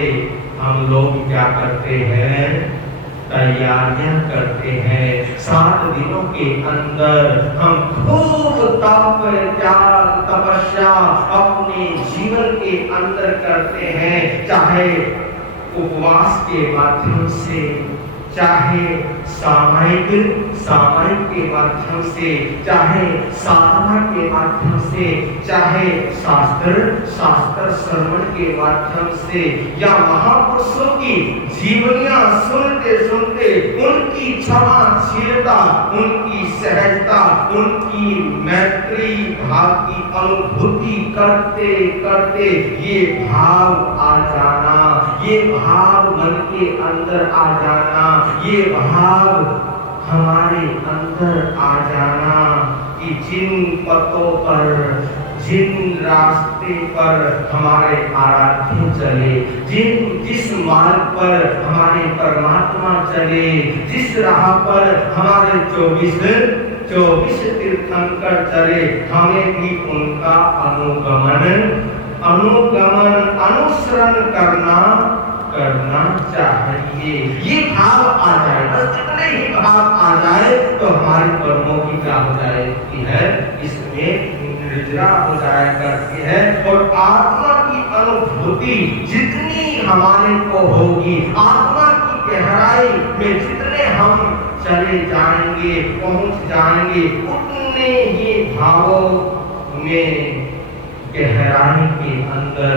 हम लोग क्या करते हैं? तैयारियां करते हैं। 7 दिनों के अंदर हम खूब तप, त्याग, तपस्या अपने जीवन के अंदर करते हैं, चाहे उपवास के माध्यम से, चाहे सामायिक के माध्यम से, चाहे साधना के माध्यम से, चाहे शास्त्र श्रवण के माध्यम से, या महापुरुषों की जीवनियां सुनते सुनते उनकी क्षमाशीलता, उनकी सहजता, उनकी मैत्री भाव की अनुभूति करते करते ये भाव आ जाना, ये भाव मन के अंदर आ जाना, ये भाव हमारे अंदर आ जाना कि जिन पथों पर, जिन रास्ते पर हमारे आराध्य चले, जिस मार्ग पर हमारे परमात्मा चले, जिस राह पर हमारे 24 तीर्थंकर चले, हमें भी उनका अनुसरण करना चाहिए। ये भाव आ जाए, बस जितने ही भाव आ जाए तो हमारी कर्मों की क्या हो जाएगी है, इसमें निद्रा हो जाया करती है। और आत्मा की अनुभूति जितनी हमारे को होगी, आत्मा की गहराई में जितने हम चले जाएंगे, पहुंच जाएंगे, उतने ही भावों में गहराई के अंदर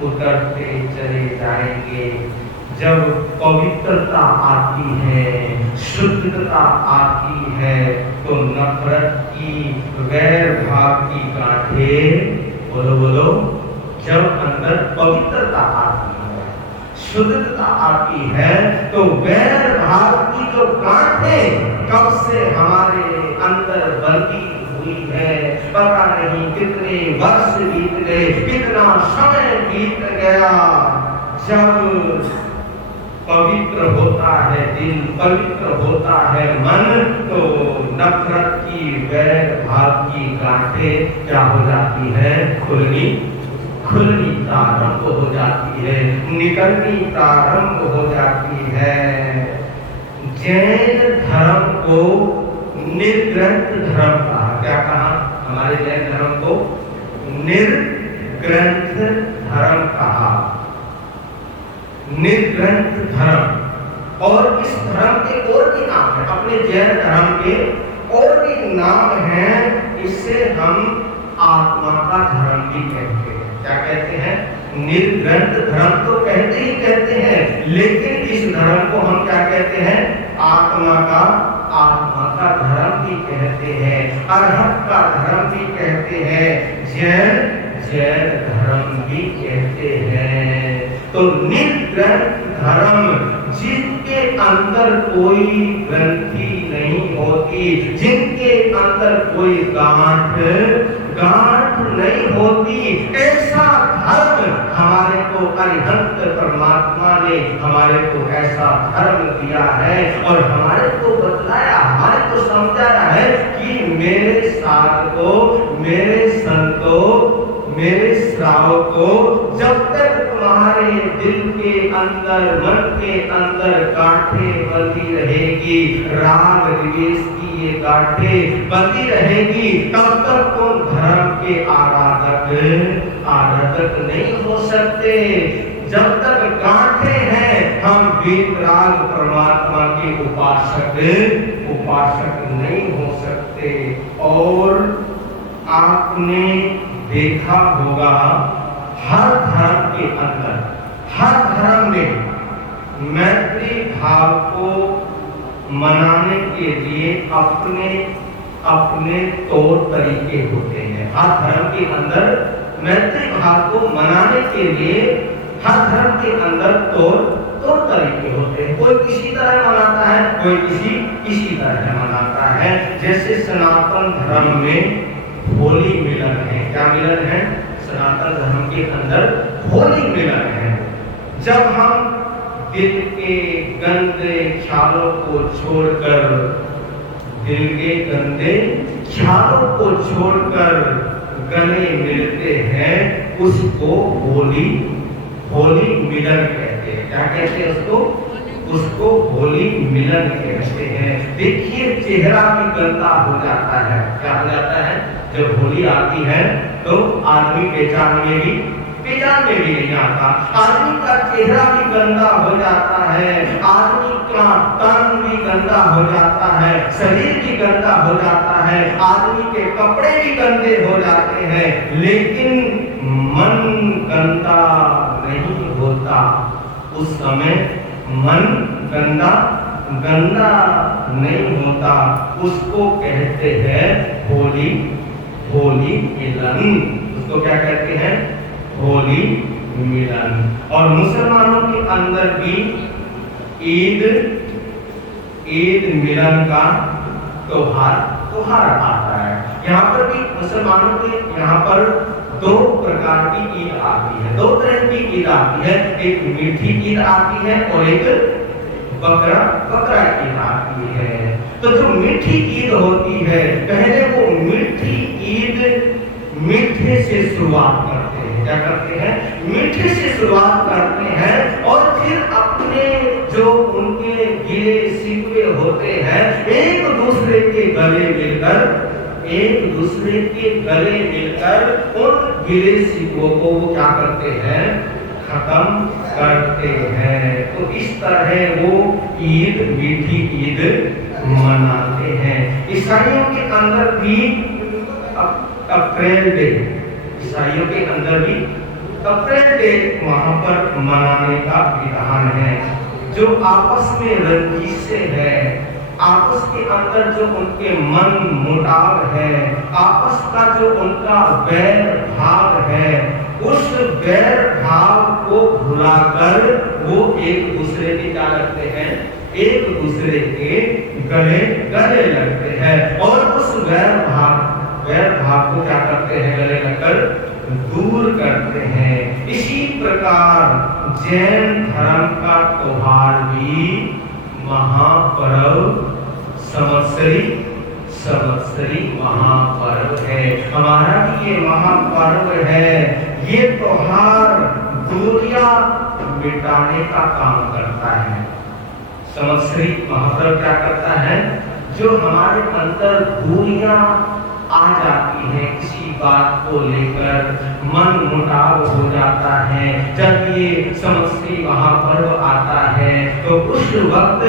उतरते चले जाएंगे। जब पवित्रता आती है, शुद्धता आती है, तो नफरत की, वैर भाव की गांठें, बोलो, जब अंदर पवित्रता आती है, शुद्धता आती है, तो वैर भाव की जो गांठें कब से हमारे अंदर बंधी हुई है, पता नहीं कितने वर्ष बीत गए, कितना समय बीत गया। जब पवित्र होता है दिल, पवित्र होता है मन, तो नफरत की, वैर भाव की गांठें क्या हो जाती है, खुलनी प्रारंभ हो जाती है, निकलनी प्रारंभ हो जाती है। जैन धर्म को निर्ग्रंथ धर्म कहा। क्या कहा? हमारे जैन धर्म को निर्ग्रंथ धर्म कहा, निर्ग्रंथ धर्म। और इस धर्म के और भी नाम है, अपने जैन धर्म के और भी नाम हैं। इसे हम आत्मा का धर्म भी कहते हैं। क्या कहते हैं? निर्ग्रंथ धर्म तो कहते ही कहते हैं, लेकिन इस धर्म को हम क्या कहते हैं? आत्मा का धर्म भी कहते हैं, अरहत का धर्म भी कहते हैं, जैन धर्म भी कहते हैं। तो निर्ग्रंथ धर्म, जिनके अंदर कोई ग्रंथि नहीं होती, जिनके अंदर कोई गांठ नहीं होती, ऐसा धर्म हमारे को अरिहंत परमात्मा ने हमारे को ऐसा धर्म दिया है और हमारे को बतलाया, हमारे को समझाया है कि मेरे साथ को, मेरे संतों, मेरे श्रावकों, जब तक तुम्हारे दिल के अंदर, मन के अंदर गांठें बंधी रहेगी, राग द्वेष की ये गांठें बंधी रहेगी, तब तक तुम धर्म के आराधक नहीं हो सकते। जब तक गांठें हैं, हम वीतराग परमात्मा के उपासक नहीं हो सकते। और आपने देखा होगा, हर धर्म के अंदर, हर धर्म में मैत्री भाव को मनाने के लिए अपने तौर तरीके होते हैं। हर धर्म के अंदर मैत्री भाव को मनाने के लिए हर धर्म के अंदर तौर तरीके होते हैं। कोई किसी तरह मनाता है, कोई किसी तरह मनाता है। जैसे सनातन धर्म में होली मिलन है। क्या मिलन है? सनातन धर्म के अंदर होली मिलन है। जब हम दिल के गंदे ख्यालों को छोड़कर, दिल के गंदे ख्यालों को छोड़कर गले मिलते हैं, उसको होली मिलन कहते हैं। क्या कहते हैं उसको होली मिलन कहते हैं। देखिए, चेहरा भी गंदा हो जाता है। क्या हो जाता है? जब होली आती है तो आदमी पहचान में भी नहीं आता, आदमी का चेहरा भी गंदा हो जाता है, आदमी का तन भी गंदा हो जाता है, शरीर भी गंदा हो जाता है, आदमी के कपड़े भी गंदे हो जाते हैं, लेकिन मन गंदा नहीं होता। उस समय मन गंदा नहीं होता। उसको कहते हैं होली मिलन। उसको क्या कहते हैं? होली मिलन। और मुसलमानों के अंदर भी ईद मिलन का त्योहार आता है। यहाँ पर भी मुसलमानों के यहाँ पर दो प्रकार की ईद आती है, दो तरह की ईद आती है। एक मीठी ईद आती है और एक बकरा ईद आती है। तो जो मीठी ईद होती है, पहले वो मीठी ईद मीठे से शुरुआत करते हैं। क्या करते हैं? मीठे से शुरुआत करते हैं और फिर अपने जो उनके गिले शिकवे होते हैं एक दूसरे के गले मिलकर उन गिले शिकवों को वो क्या करते हैं? खत्म करते हैं। तो इस तरह वो ईद, मीठी ईद मनाते हैं। ईसाइयों के अंदर भी अप्रैल डे, ईसाइयों के अंदर भी अप्रैल डे वहां पर मनाने का विधान है। जो आपस में रंजिशे है, आपस के अंदर जो उनके मन मुटाव है, आपस का जो उनका बैर भाव है, उस बैर भाव को भुलाकर वो एक दूसरे के क्या लगते हैं? एक दूसरे के गले लगते हैं और उस बैर भाव को क्या करते हैं? गले लगकर दूर करते हैं। इसी प्रकार जैन धर्म का त्योहार भी महापर्व संवत्सरी महापर्व है। हमारा भी ये महापर्व है। ये त्योहार दूरियां मिटाने का काम करता है। संवत्सरी महापर्व क्या करता है? जो हमारे अंदर दूरियां आ जाती है, किसी बात को लेकर मन मुटाव हो जाता है, जब ये संवत्सरी महापर्व आता है तो उस वक्त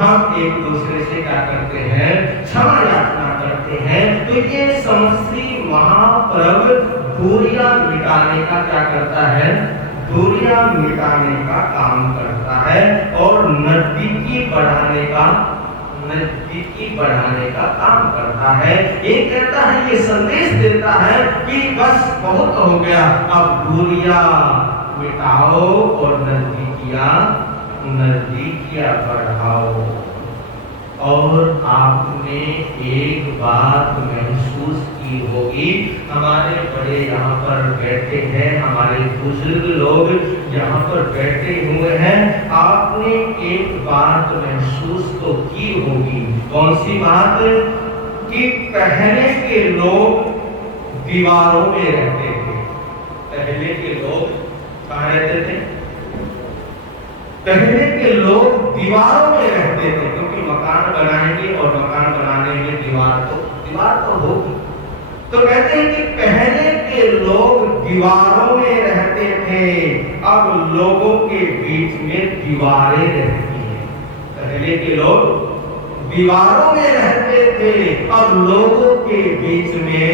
हम एक दूसरे से क्या करते हैं? क्षमा याचना करते हैं। तो ये संवत्सरी महापर्व दूरियां मिटाने का क्या करता है? दूरियां मिटाने का काम करता है और नजदीकी बढ़ाने का काम करता है। ये कहता है, ये संदेश देता है कि बस बहुत हो गया, अब दूरियां मिटाओ और नजदीकियां बढ़ाओ। और आपने एक बात महसूस की होगी, हमारे बड़े यहाँ पर बैठे हैं, हमारे बुजुर्ग लोग यहाँ पर बैठे हुए हैं। आपने एक बात महसूस तो की होगी। कौन सी बात? कि पहले के लोग दीवारों में रहते थे। पहले के लोग कहाँ रहते थे? पहले के लोग दीवारों में रहते थे, क्योंकि मकान बनाएंगे और मकान बनाने में दीवार तो होगी। तो कहते हैं कि पहले के लोग दीवारों में रहते थे, अब लोगों के बीच में दीवारें रहती हैं। पहले के लोग दीवारों में रहते थे, अब लोगों के बीच में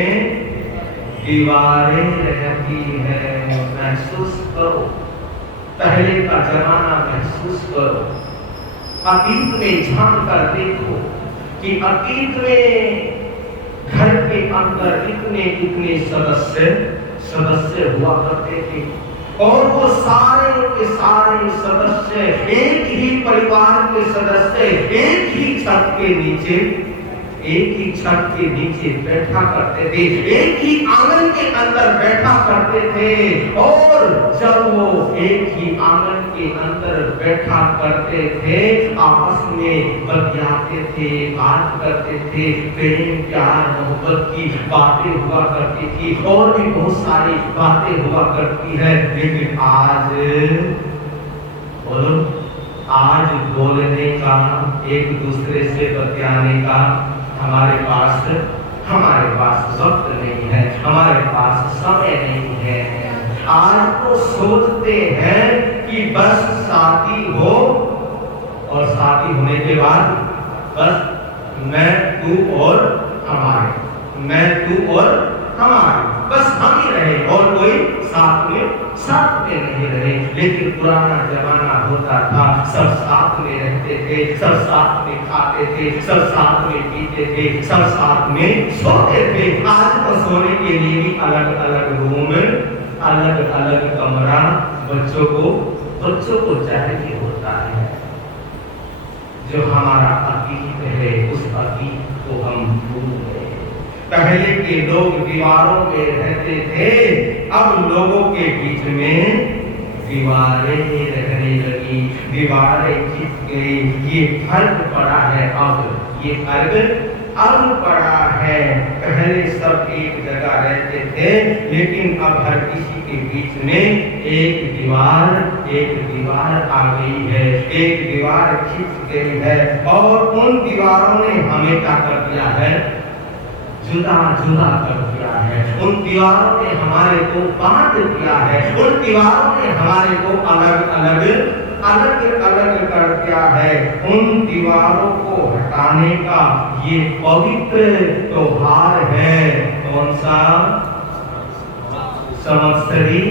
दीवारें रहती हैं। महसूस करो, पहले का जमाना महसूस करो। अतीत में झांक कर देखो कि अतीत में घर के अंदर इतने सदस्य हुआ करते थे और वो सारे के सारे सदस्य एक ही परिवार के सदस्य एक ही छत के नीचे बैठा करते थे, एक ही आंगन के अंदर बैठा करते थे। और जब वो एक ही आंगन के अंदर बैठा करते थे, आपस में बतियाते थे, बात करते थे, प्रेम प्यार मोहब्बत की बातें हुआ करती थी और भी बहुत सारी बातें हुआ करती है। लेकिन आज बोलो, आज बोलने का, एक दूसरे से बतियाने का हमारे पास वक्त नहीं है, हमारे पास समय नहीं है। आज तो सोचते हैं कि बस शादी हो और शादी होने के बाद बस मैं तू और हमारे, बस हम ही रहे और कोई साथ में नहीं रहे। लेकिन पुराना जमाना होता था, सब साथ में रहते थे, सब साथ में खाते थे, सब साथ में पीते थे, सब साथ में सोते थे। आज तो सोने के लिए भी अलग अलग रूम अलग अलग कमरा बच्चों को चाहिए होता है। जो हमारा अतीत है उस अतीत को हम भूल गए। पहले के लोग दीवारों में रहते थे, अब लोगों के बीच में दीवारें रहने लगी, दीवारें खिंच गई। ये फर्क पड़ा है, अब ये फर्क अब पड़ा है। पहले सब एक जगह रहते थे, लेकिन अब हर किसी के बीच में एक दीवार आ गई है, एक दीवार खिंच गई है। और उन दीवारों ने हमें क्या कर दिया है? जुदा कर दिया है। उन दीवारों ने हमारे को बांट दिया है। उन दीवारों ने हमारे को अलग अलग कर दिया है। उन दीवारों को हटाने का ये पवित्र त्योहार है। कौन सा? संवत्सरी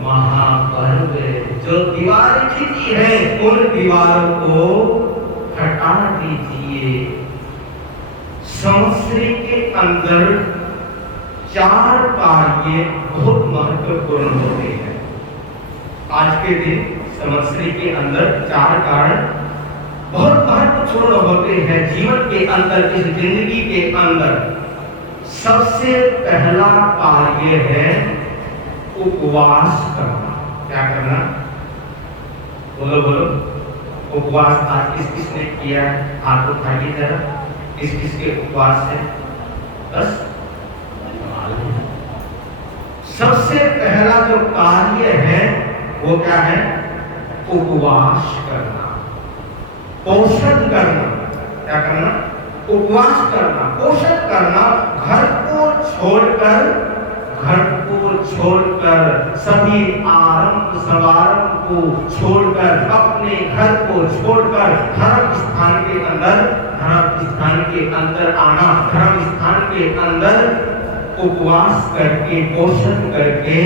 महापर्व। जो दीवारें खिंची है उन दीवारों को हटा दीजिए। संवत्सरी के अंदर 4 कार्य बहुत महत्वपूर्ण होते हैं। आज के दिन संवत्सरी के अंदर 4 कार्य बहुत महत्वपूर्ण होते हैं जीवन के अंदर, इस जिंदगी के अंदर। सबसे पहला कार्य है उपवास करना। क्या करना? बोलो। उपवास आज किसने किया? हाथ उठाइए जरा। किसके उपवास है? बस सबसे पहला जो कार्य है वो क्या है? उपवास करना, पोषण करना। क्या करना? उपवास करना, पोषण करना। घर को छोड़कर सभी आरंभ समारंभ को छोड़कर, अपने घर को छोड़कर धर्म स्थान के अंदर आना, धर्म स्थान के अंदर उपवास करके, पोषण करके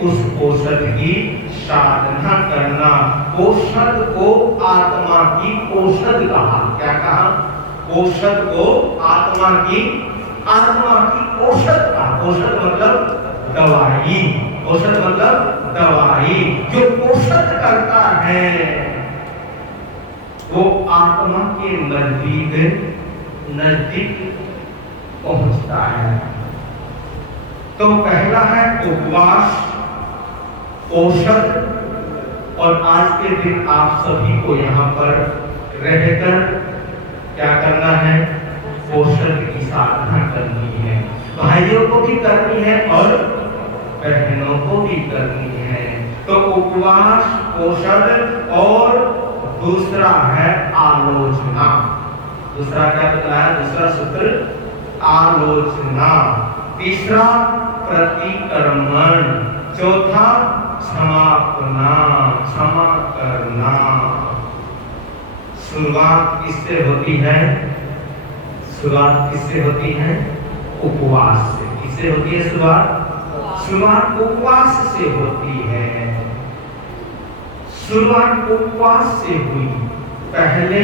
उस पोषण की साधना करना। पोषण को आत्मा की औषध कहा। क्या कहा? पोषण को आत्मा की औषध कहा। औषध मतलब दवाई। औषध मतलब दवाई। जो पोषण करता है वो आत्मा के नजदीक पहुंचता है। तो पहला है उपवास, औषध। और आज के दिन आप सभी को यहाँ पर रहकर क्या करना है? पोषण की साधना करनी है। भाइयों को भी करनी है और बहनों को भी करनी है। तो उपवास, पोषण और दूसरा है आलोचना। दूसरा क्या बताया? दूसरा सूत्र आलोचना। तीसरा प्रतिक्रमण। चौथा क्षमा करना। शुरुआत किससे होती है? उपवास से। किससे होती है शुरुआत? शुरुआत उपवास से होती है। शुरुआत उपवास से हुई। पहले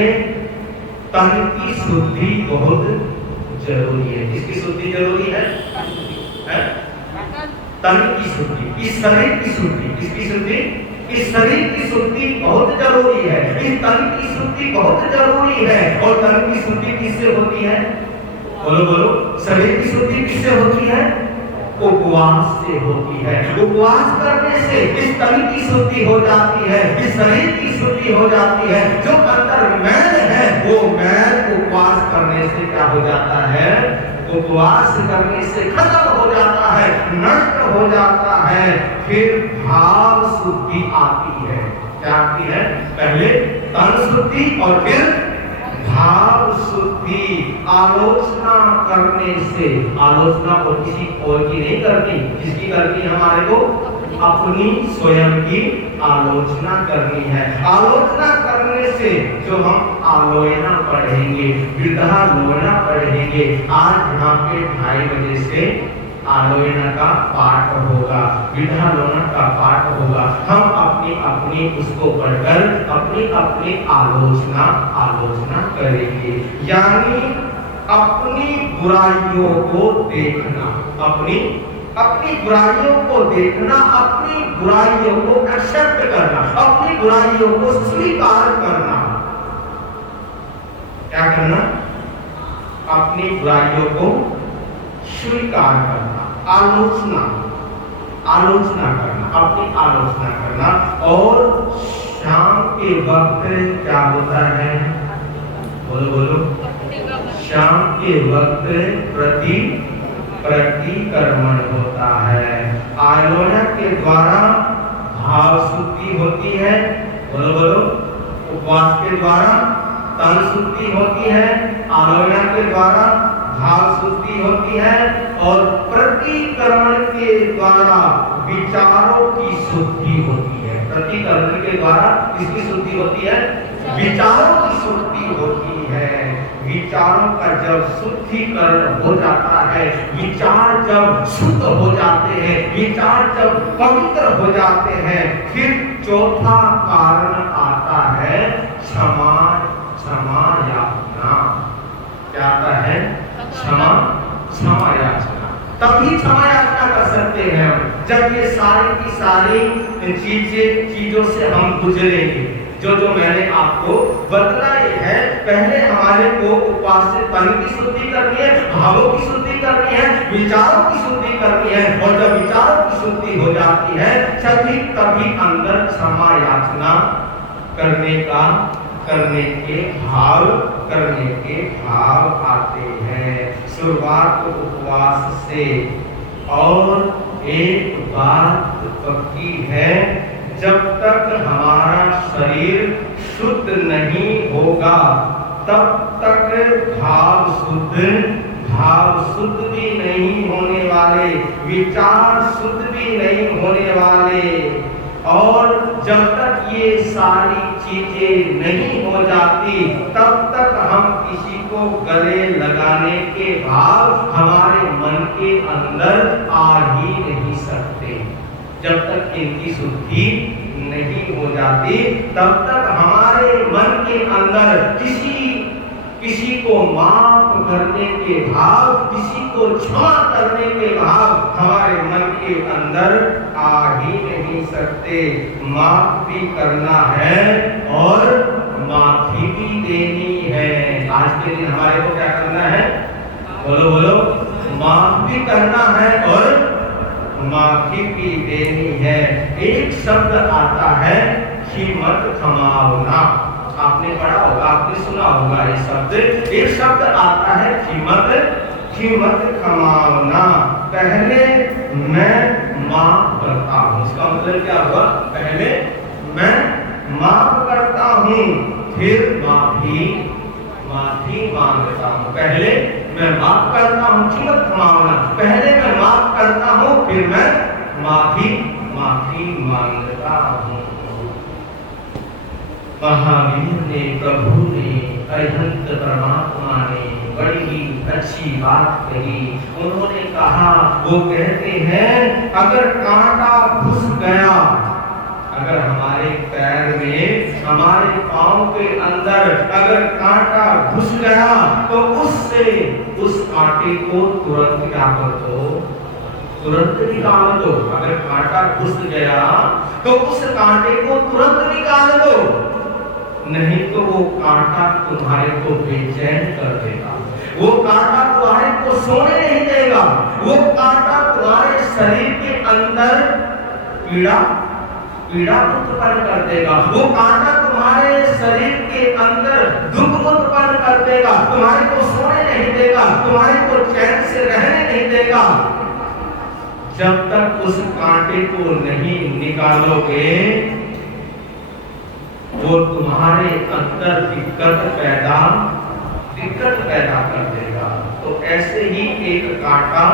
तन की शुद्धि बहुत जरूरी है। किसकी शुद्धि जरूरी है? तन की शुद्धि, इस शरीर की शुद्धि। किसकी शुद्धि? इस शरीर की शुद्धि बहुत जरूरी है। इस तन की शुद्धि बहुत जरूरी है। और तन की शुद्धि किससे होती है? बोलो। शरीर की शुद्धि किससे होती है? उपवास से होती है। उपवास करने से इस तन की शुद्धि हो जाती है, इस शरीर की शुद्धि हो जाती है। जो अंदर मैल है वो मैल उपवास करने से क्या हो जाता है? उपवास करने से खत्म हो जाता है, नष्ट हो जाता है। फिर भाव शुद्धि आती है। क्या आती है? पहले तन शुद्धि और फिर भाव शुद्धि। आलोचना करने से, आलोचना और किसी और की नहीं करनी। किसकी करनी? हमारे को अपनी स्वयं की आलोचना करनी है। आलोचना करने से जो हम आलोचना पढ़ेंगे, वृद्धालोचना पढ़ेंगे। आज यहाँ पे 2:30 बजे से आलोचना का पाठ होगा, वृद्धालोचना का पाठ होगा। हम अपनी उसको पढ़कर अपनी आलोचना करेंगे। यानी अपनी बुराइयों को देखना, अपनी अपनी बुराइयों को देखना, अपनी बुराइयों को एक्सेप्ट करना, अपनी बुराइयों को स्वीकार करना। क्या करना? अपनी बुराइयों को स्वीकार करना, आलोचना करना, अपनी आलोचना करना। और शाम के वक्त क्या होता है? बोलो। शाम के वक्त प्रतिक्रमण होता है। आलोचना के द्वारा भाव शुद्धि होती है। बोलो। उपवास के द्वारा तन शुद्धि होती है, आलोचना के द्वारा भाव शुद्धि होती है, और प्रतिक्रमण के द्वारा विचारों की शुद्धि होती है। प्रतिक्रमण के द्वारा किसकी शुद्धि होती है? विचारों की शुद्धि होती है। विचारों का जब शुद्धिकरण हो जाता है, विचार जब शुद्ध हो जाते हैं, विचार जब पवित्र हो जाते हैं, फिर चौथा कारण आता है क्षमा याचना। क्या आता है? क्षमा याचना। तभी क्षमा याचना कर सकते हैं हम, जब ये सारी की सारी चीजों से हम गुजरेंगे। जो मैंने आपको बतलाई है, पहले हमारे को उपवास से तन की शुद्धि करनी है, भावों की शुद्धि करनी है, विचारों की शुद्धि करनी है, और जब विचारों की शुद्धि हो जाती है तभी अंदर क्षमा याचना करने के भाव आते हैं। शुरुआत उपवास से। और एक बात पक्की है, जब तक हमारा शरीर शुद्ध नहीं होगा तब तक भाव शुद्ध भी नहीं होने वाले, विचार शुद्ध भी नहीं होने वाले। और जब तक ये सारी चीजें नहीं हो जाती तब तक हम किसी को गले लगाने के भाव हमारे मन के अंदर आ ही नहीं सकते। जब तक इनकी शुद्धि नहीं हो जाती तब तक हमारे मन के अंदर किसी को माफ करने के भाव, किसी को क्षमा करने के भाव हमारे मन के अंदर आ ही नहीं सकते। माफ भी करना है और माफी भी देनी है। आज के दिन हमारे को क्या करना है? बोलो। माफ भी करना है और माफी भी देनी है। एक शब्द आता है कीमत थमावना। आपने पढ़ा होगा, आपने सुना होगा ये शब्द। एक शब्द आता है कीमत थमावना। पहले मैं माफ करता हूँ, इसका मतलब क्या हुआ? पहले मैं माफ करता हूँ, फिर माफी मांगता हूँ। पहले मैं माफ करता हूँ, कीमत थमावना। पहले मैं माफ करता हूँ, फिर मैं माफी मांगता हूँ। महावीर ने, प्रभु ने, अरिहंत परमात्मा ने बड़ी ही अच्छी बात कही। उन्होंने कहा, वो कहते हैं अगर कांटा घुस गया, अगर हमारे पैर में, हमारे पांव के अंदर अगर कांटा घुस गया तो उस कांटे को तुरंत क्या कर दो? तुरंत निकाल दो। अगर कांटा घुस गया तो उस कांटे को तुरंत निकाल दो, नहीं तो वो कांटा तुम्हारे को बेचैन कर देगा, वो कांटा तुम्हारे को सोने नहीं देगा, वो कांटा तुम्हारे शरीर के अंदर पीड़ा उत्पन्न कर देगा, वो कांटा तुम्हारे शरीर के अंदर दुख उत्पन्न कर देगा, तुम्हारे को सोने नहीं देगा, तुम्हारे को चैन से रहने नहीं देगा। जब तक उस कांटे को नहीं निकालोगे वो तुम्हारे अंदर दिक्कत पैदा कर देगा। तो ऐसे ही एक कांटा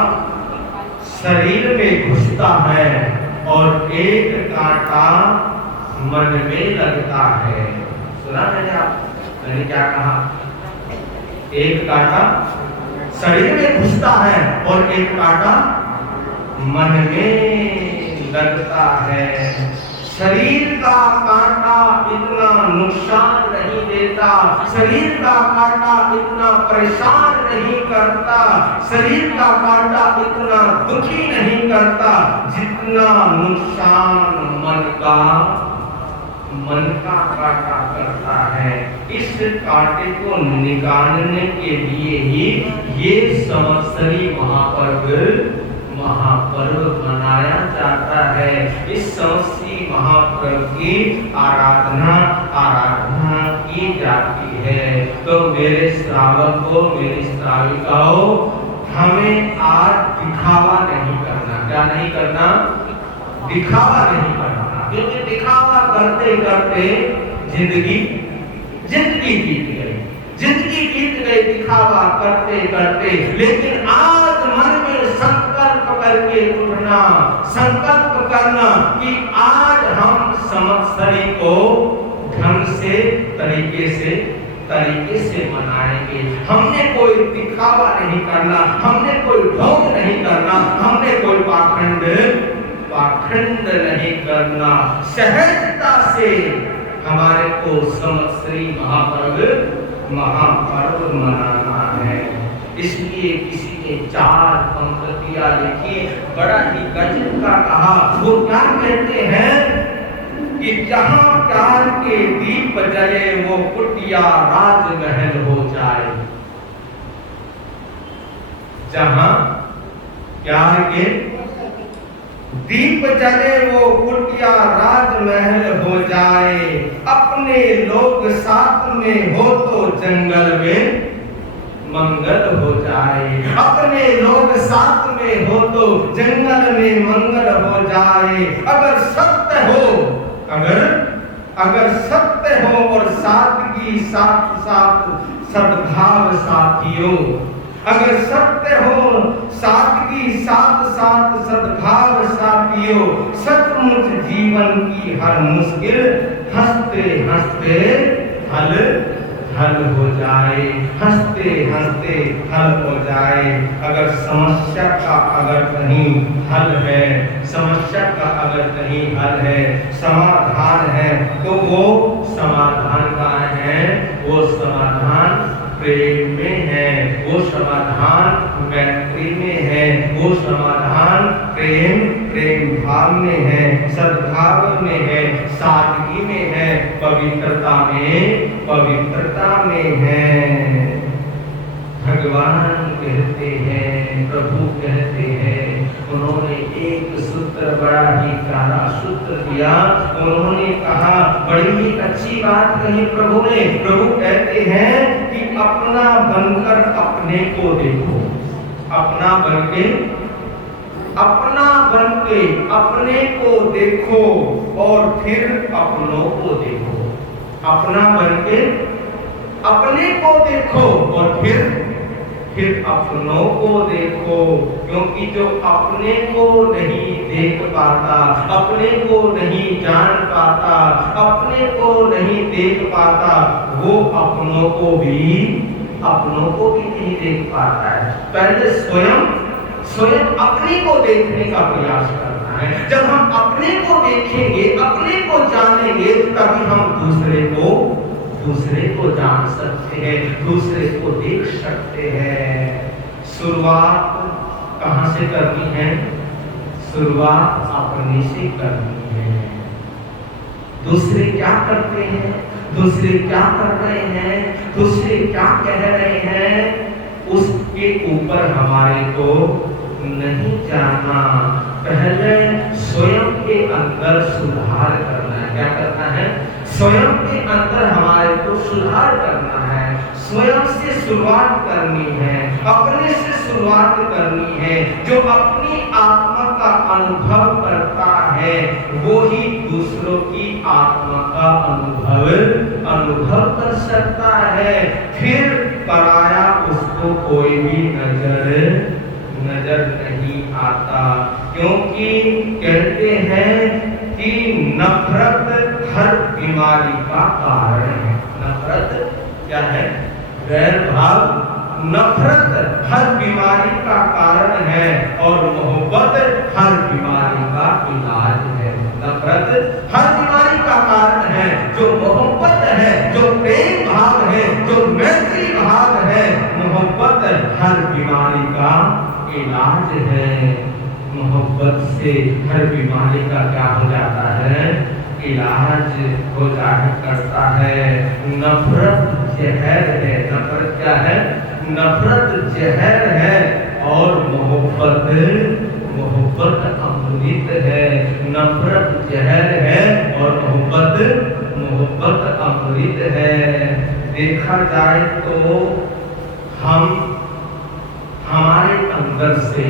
शरीर में घुसता है और एक कांटा मन में लगता है। सुना मैंने क्या कहा? एक कांटा शरीर में घुसता है और एक कांटा मन में लगता है। शरीर का कांटा इतना नुकसान नहीं देता, शरीर का कांटा इतना परेशान नहीं करता, शरीर का कांटा इतना दुखी नहीं करता जितना नुकसान मन का कांटा करता है। इस कांटे को निकालने के लिए ही ये संवत्सरी महापर्व मनाया जाता है। इस संवत्सरी महापर्व की आराधना की जाती है। तो मेरे श्रावकों, मेरी श्राविकाओं, हमें आज दिखावा नहीं करना। क्या नहीं करना? दिखावा नहीं करना, क्योंकि दिखावा करते करते जिंदगी बीत गई दिखावा करते करते। लेकिन आज मन में संकल्प करके उठना, संकल्प करना कि आज हम संवत्सरी को ढंग से तरीके से मनाएंगे। हमने कोई दिखावा नहीं करना, हमने कोई ढोंग नहीं करना, हमने कोई पाखंड नहीं करना। सहजता से हमारे को संवत्सरी महापर्व मनाना है। इसलिए किसी ने 4 पंक्तियां लिखी, बड़ा ही गजब का कहा। वो क्या कहते हैं कि जहां प्यार के दीप जले वो कुटिया राजमहल हो जाए। जहां प्यार के दीप जले वो कुटिया राजमहल हो जाए। अपने लोग साथ में हो तो जंगल में मंगल हो जाए। अपने लोग साथ में हो तो जंगल में मंगल हो जाए। अगर सत्य हो और सादगी साथ सद्भाव साथियों। अगर सत्य हो, सादगी साथ सद्भाव साथियों। सचमुच जीवन की हर मुश्किल हंसते हंसते हल हो जाए। हंसते हंसते हल हो जाए। अगर समस्या का अगर कहीं हल है, समस्या का अगर कहीं हल है, समाधान है, तो वो समाधान कहाँ है? वो समाधान प्रेम में है, वो समाधान मैत्री में है, वो समाधान प्रेम भाव में है, सद्भाव में है, सादगी में है, पवित्रता में है। भगवान कहते हैं, प्रभु कहते हैं, उन्होंने एक सूत्र बड़ा ही प्यारा सूत्र दिया। उन्होंने कहा, बड़ी ही अच्छी बात कही प्रभु ने। प्रभु कहते हैं कि अपना बनकर अपने को देखो। अपना बनके अपने को देखो और फिर अपनों को देखो। अपना बनके अपने को देखो और फिर अपनों को देखो। क्योंकि जो अपने को नहीं देख पाता, अपने को नहीं जान पाता, अपने को नहीं देख पाता, वो अपनों को भी नहीं देख पाता है। पहले स्वयं अपने को देखने का प्रयास करना है। जब हम अपने को देखेंगे, अपने को जानेंगे, तभी हम दूसरे को जान सकते हैं, दूसरे को देख सकते हैं। शुरुआत कहाँ से करनी है? शुरुआत अपने से करनी है। दूसरे क्या करते हैं, दूसरे क्या कर रहे हैं, दूसरे क्या कह रहे हैं, उसके ऊपर हमारे को नहीं जाना। पहले स्वयं के अंदर सुधार करना है। क्या करना है? स्वयं के अंदर हमारे को सुधार करना है। स्वयं से शुरुआत करनी है, अपने से शुरुआत करनी है। जो अपनी आत्मा का अनुभव करता है, वो ही दूसरों की आत्मा का अनुभव कर सकता है। फिर पराया उसको कोई भी नजर नहीं आता। क्योंकि कहते हैं कि नफरत हर बीमारी का कारण है। नफरत क्या है? गैर भाव। नफरत हर बीमारी का कारण है और मोहब्बत हर बीमारी का इलाज है। नफरत हर बीमारी का कारण है। जो मोहब्बत है, जो प्रेम भाव है, जो मैत्री भाव है, मोहब्बत हर बीमारी का इलाज है। मोहब्बत से हर बीमारी का क्या हो जाता है? इलाज हो जाया करता है। नफरत जहर है। नफरत क्या है? नफरत जहर है और मोहब्बत अमृत है। नफरत जहर है और मोहब्बत अमृत है। देखा जाए तो हम हमारे अंदर से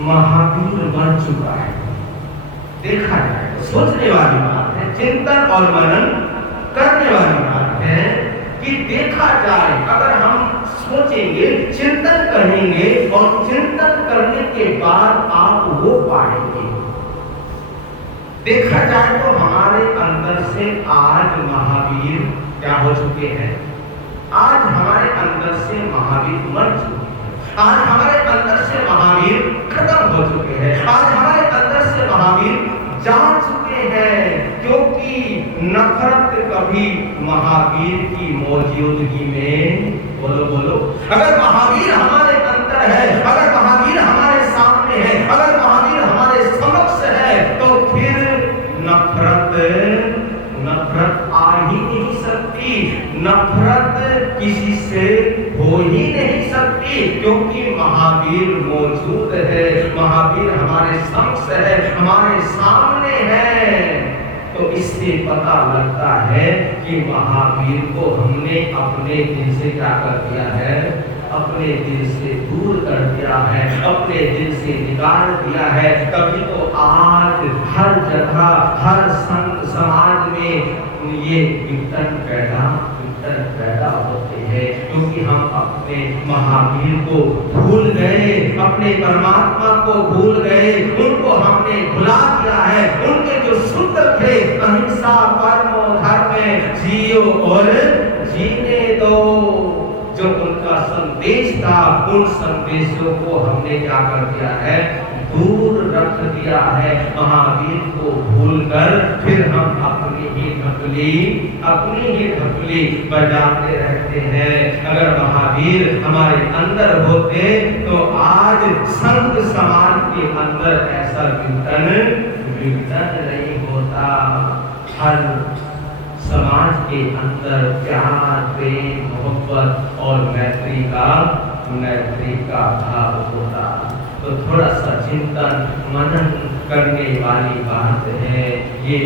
महावीर मर चुका है। देखा जाए तो सोचने वाली बात है, चिंतन और मनन करने वाली बात है कि देखा जाए, अगर हम सोचेंगे, चिंतन करेंगे और चिंतन करने के बाद आप वो पाएंगे। देखा जाए तो हमारे अंदर से आज महावीर क्या हो चुके हैं? आज हमारे अंदर से महावीर मर चुके हैं। आज हमारे अंदर से महावीर खत्म हो चुके हैं। आज हमारे अंदर से महावीर जा चुके हैं, क्योंकि नफरत कभी महावीर की मौजूदगी में, बोलो, अगर महावीर हमारे अंदर है, अगर महावीर हमारे सामने है, अगर महावीर हमारे समक्ष है, तो फिर नफरत आ ही नहीं सकती। नफरत किसी से हो ही नहीं सकती, क्योंकि महावीर मौजूद है, महावीर हमारे समक्ष है, हमारे सामने है। तो इससे पता लगता है कि महावीर को हमने अपने दिल से क्या कर दिया है? अपने दिल से दूर कर दिया है, अपने दिल से निकाल दिया है। तभी तो आज हर जगह, हर संत समाज में ये विघटन पैदा होते हैं, क्योंकि हम अपने महावीर को भूल गए, अपने परमात्मा को भूल गए, उनको हमने भुला दिया है। उनके जो सूत्र थे, अहिंसा परमो धर्म, जियो और जीने दो, जो उनका संदेश था, उन संदेशों को हमने क्या कर दिया है? दूर रख दिया है। महावीर को भूलकर फिर हम अपनी ही ढकली बजाते रहते हैं। अगर महावीर हमारे अंदर होते तो आज संत समाज के अंदर ऐसा विघटन नहीं होता। हर समाज के अंदर प्यार, प्रेम, मोहब्बत और मैत्री का भाव होता। तो थोड़ा सा चिंतन मनन करने वाली बात है। ये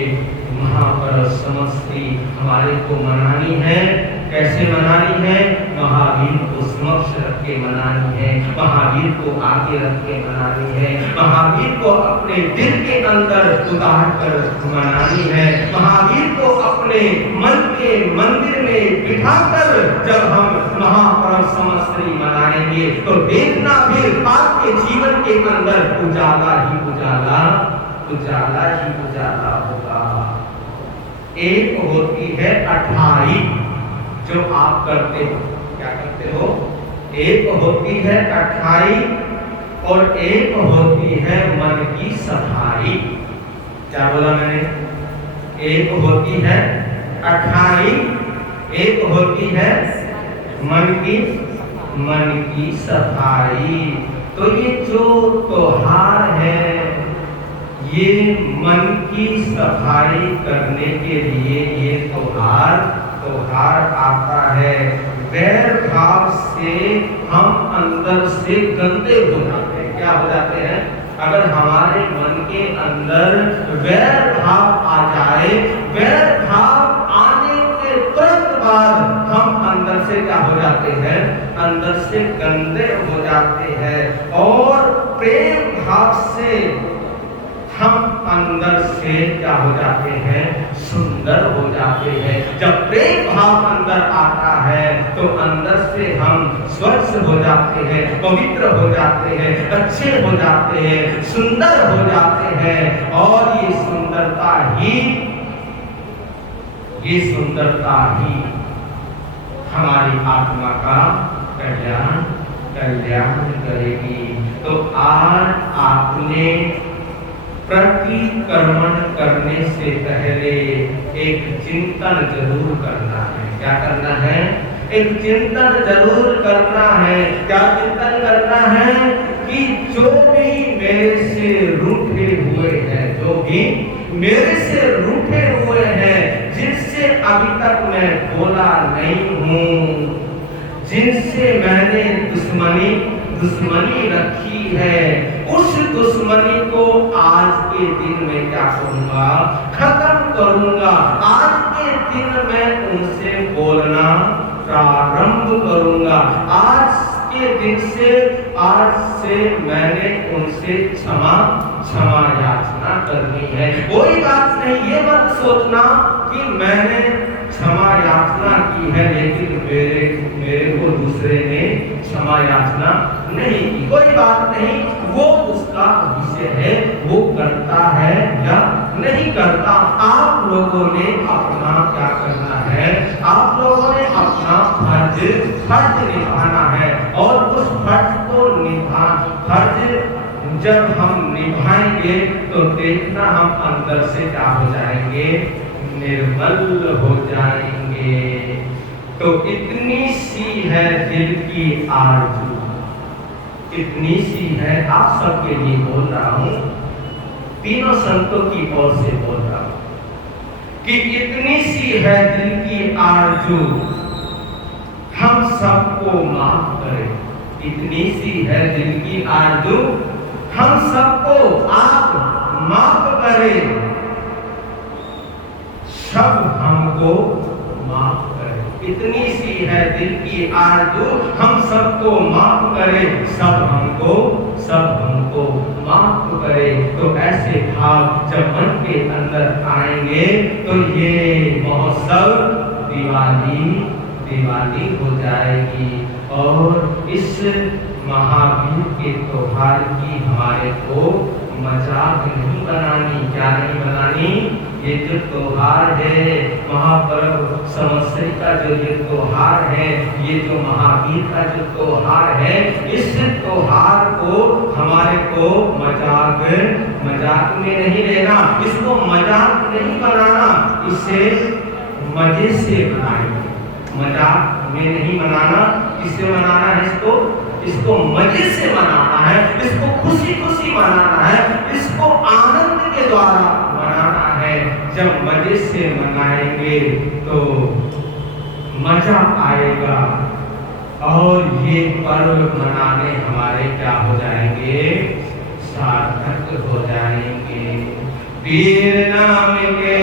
महापर्व समस्ती हमारे को मनानी है। कैसे मनानी है? महावीर को समक्ष रख के मनानी है, महावीर को आगे रख के मनानी है, महावीर को अपने दिल के अंदर उतार कर मनानी है, महावीर को अपने मन के मंदिर में बिठाकर जब हम महापर्व समस्ती मनाएंगे तो देखना फिर आपके जीवन के अंदर उजाला होगा। एक होती है अठाई जो आप करते हो। क्या करते हो? एक होती है अठाई और एक होती है मन की सफाई। क्या बोला मैंने? एक होती है अठाई, एक होती है मन की सफाई। तो ये जो त्योहार है, ये मन की सफाई करने के लिए ये त्योहार आता है। वैर भाव से हम अंदर से गंदे हो जाते हैं। क्या हो जाते हैं? अगर हमारे मन के अंदर वैर भाव आ जाए, वैर भाव आने के तुरंत बाद हम अंदर से क्या हो जाते हैं? अंदर से गंदे हो जाते हैं। और प्रेम भाव से हम अंदर से क्या हो जाते हैं? सुंदर हो जाते हैं। जब प्रेम भाव अंदर आता है तो अंदर से हम स्वच्छ हो जाते हैं, पवित्र हो जाते हैं, अच्छे हो जाते हैं, सुंदर हो जाते हैं। और ये सुंदरता ही हमारी आत्मा का कल्याण करेगी। तो आज आपने प्रतिक्रमण करने से पहले एक चिंतन जरूर करना है। क्या करना है? एक चिंतन जरूर करना है। क्या चिंतन करना है? कि जो भी मेरे से रूठे हुए हैं, जो भी मेरे से रूठे हुए हैं, जिनसे अभी तक मैं बोला नहीं हूँ, जिनसे मैंने दुश्मनी रखी है, उस दुश्मनी को आज के दिन में क्या करूंगा? खत्म करूंगा। आज के दिन मैं उनसे बोलना प्रारंभ करूंगा। आज के दिन से, आज से मैंने उनसे क्षमा याचना करनी है। कोई बात नहीं, ये मत सोचना कि मैंने क्षमा याचना की है लेकिन मेरे को दूसरे ने क्षमा याचना नहीं की। कोई बात नहीं, वो उसका विषय है, वो करता है या नहीं करता। आप लोगों ने अपना क्या करना है? आप लोगों ने अपना फर्ज निभाना है। और उस फर्ज को फर्ज जब हम निभाएंगे तो देखना हम अंदर से क्या हो जाएंगे? निर्मल हो जाएंगे। तो इतनी सी है दिल की आरज़ू, इतनी सी है। आप सबके लिए बोल रहा हूं, तीनों संतों की ओर से बोल रहा हूं कि इतनी सी है दिल की आरज़ू, हम सबको माफ करें। इतनी सी है दिल की आरज़ू, हम सबको आप माफ करें, सब हमको माफ करें। इतनी सी है दिल की आरज़ू, हम सबको माफ करें, सब हमको माफ करें। तो ऐसे भाव जब मन के अंदर आएंगे तो ये महोत्सव दिवाली हो जाएगी। और इस महावीर के त्योहार की हमारे को मजाक नहीं बनानी। क्या नहीं बनानी? ये जो त्योहार है, महापर्व संवत्सरी का जो ये त्योहार है, ये जो महावीर का जो त्योहार है, इस त्योहार को हमारे को मजाक में नहीं लेना, इसको मजाक नहीं बनाना, इसे मजे से बनाएंगे। मजाक में नहीं मनाना, किससे मनाना है? इसको मजे से मनाना है, इसको खुशी मनाना है, इसको आनंद के द्वारा मनाना है। जब मजे से मनाएंगे तो मजा आएगा और ये पर्व मनाने हमारे क्या हो जाएंगे? सार्थक हो जाएंगे। वीर नाम के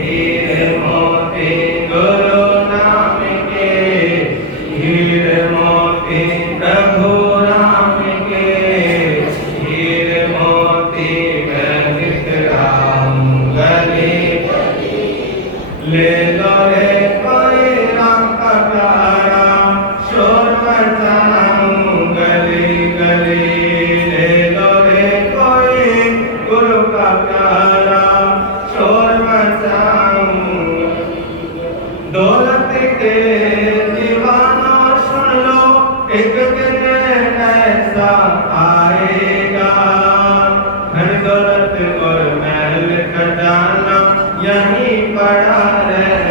हीर मोती, गुरु नाम के हीर मोती, प्रभु राम के हीर मोती, गणित राम गले ले लो रे कोई राम का प्यारा, शोर मचाऊं गली गली। ले लो रे कोई गुरु का प्यारा, शोर मचाऊं। दौलत के दीवाना सुन लो, एक दिन ऐसा आएगा, धन दौलत और महल खजाना यहीं पड़ा रह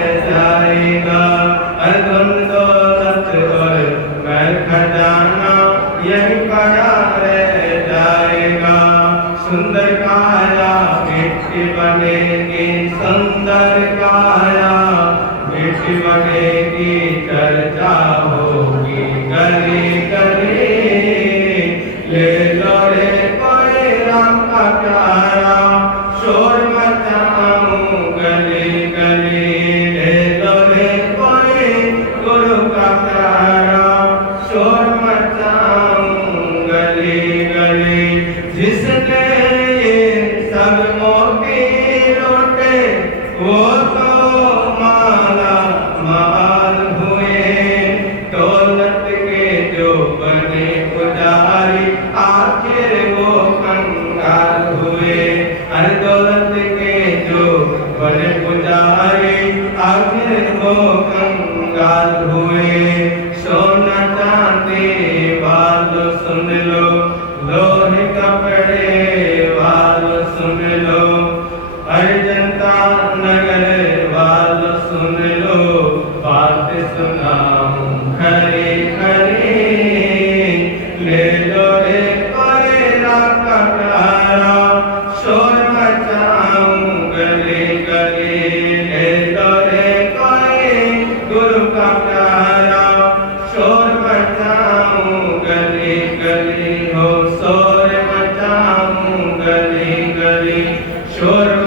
अरे जनता नगर वालों सुन लो, बात सुनाऊं खरी खरी। ले लो रे कोयला का प्यारा, शोर मचाऊं गली गली। ले लो रे कोई गुरु का प्यारा, शोर मचाऊं गली गली। हो शोर मचाऊं गली गली, शोर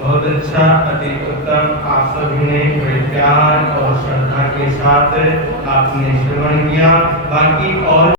बहुत अच्छा, अति उत्तम। आप सभी ने बड़े प्यार और श्रद्धा के साथ आपने श्रवण किया। बाकी और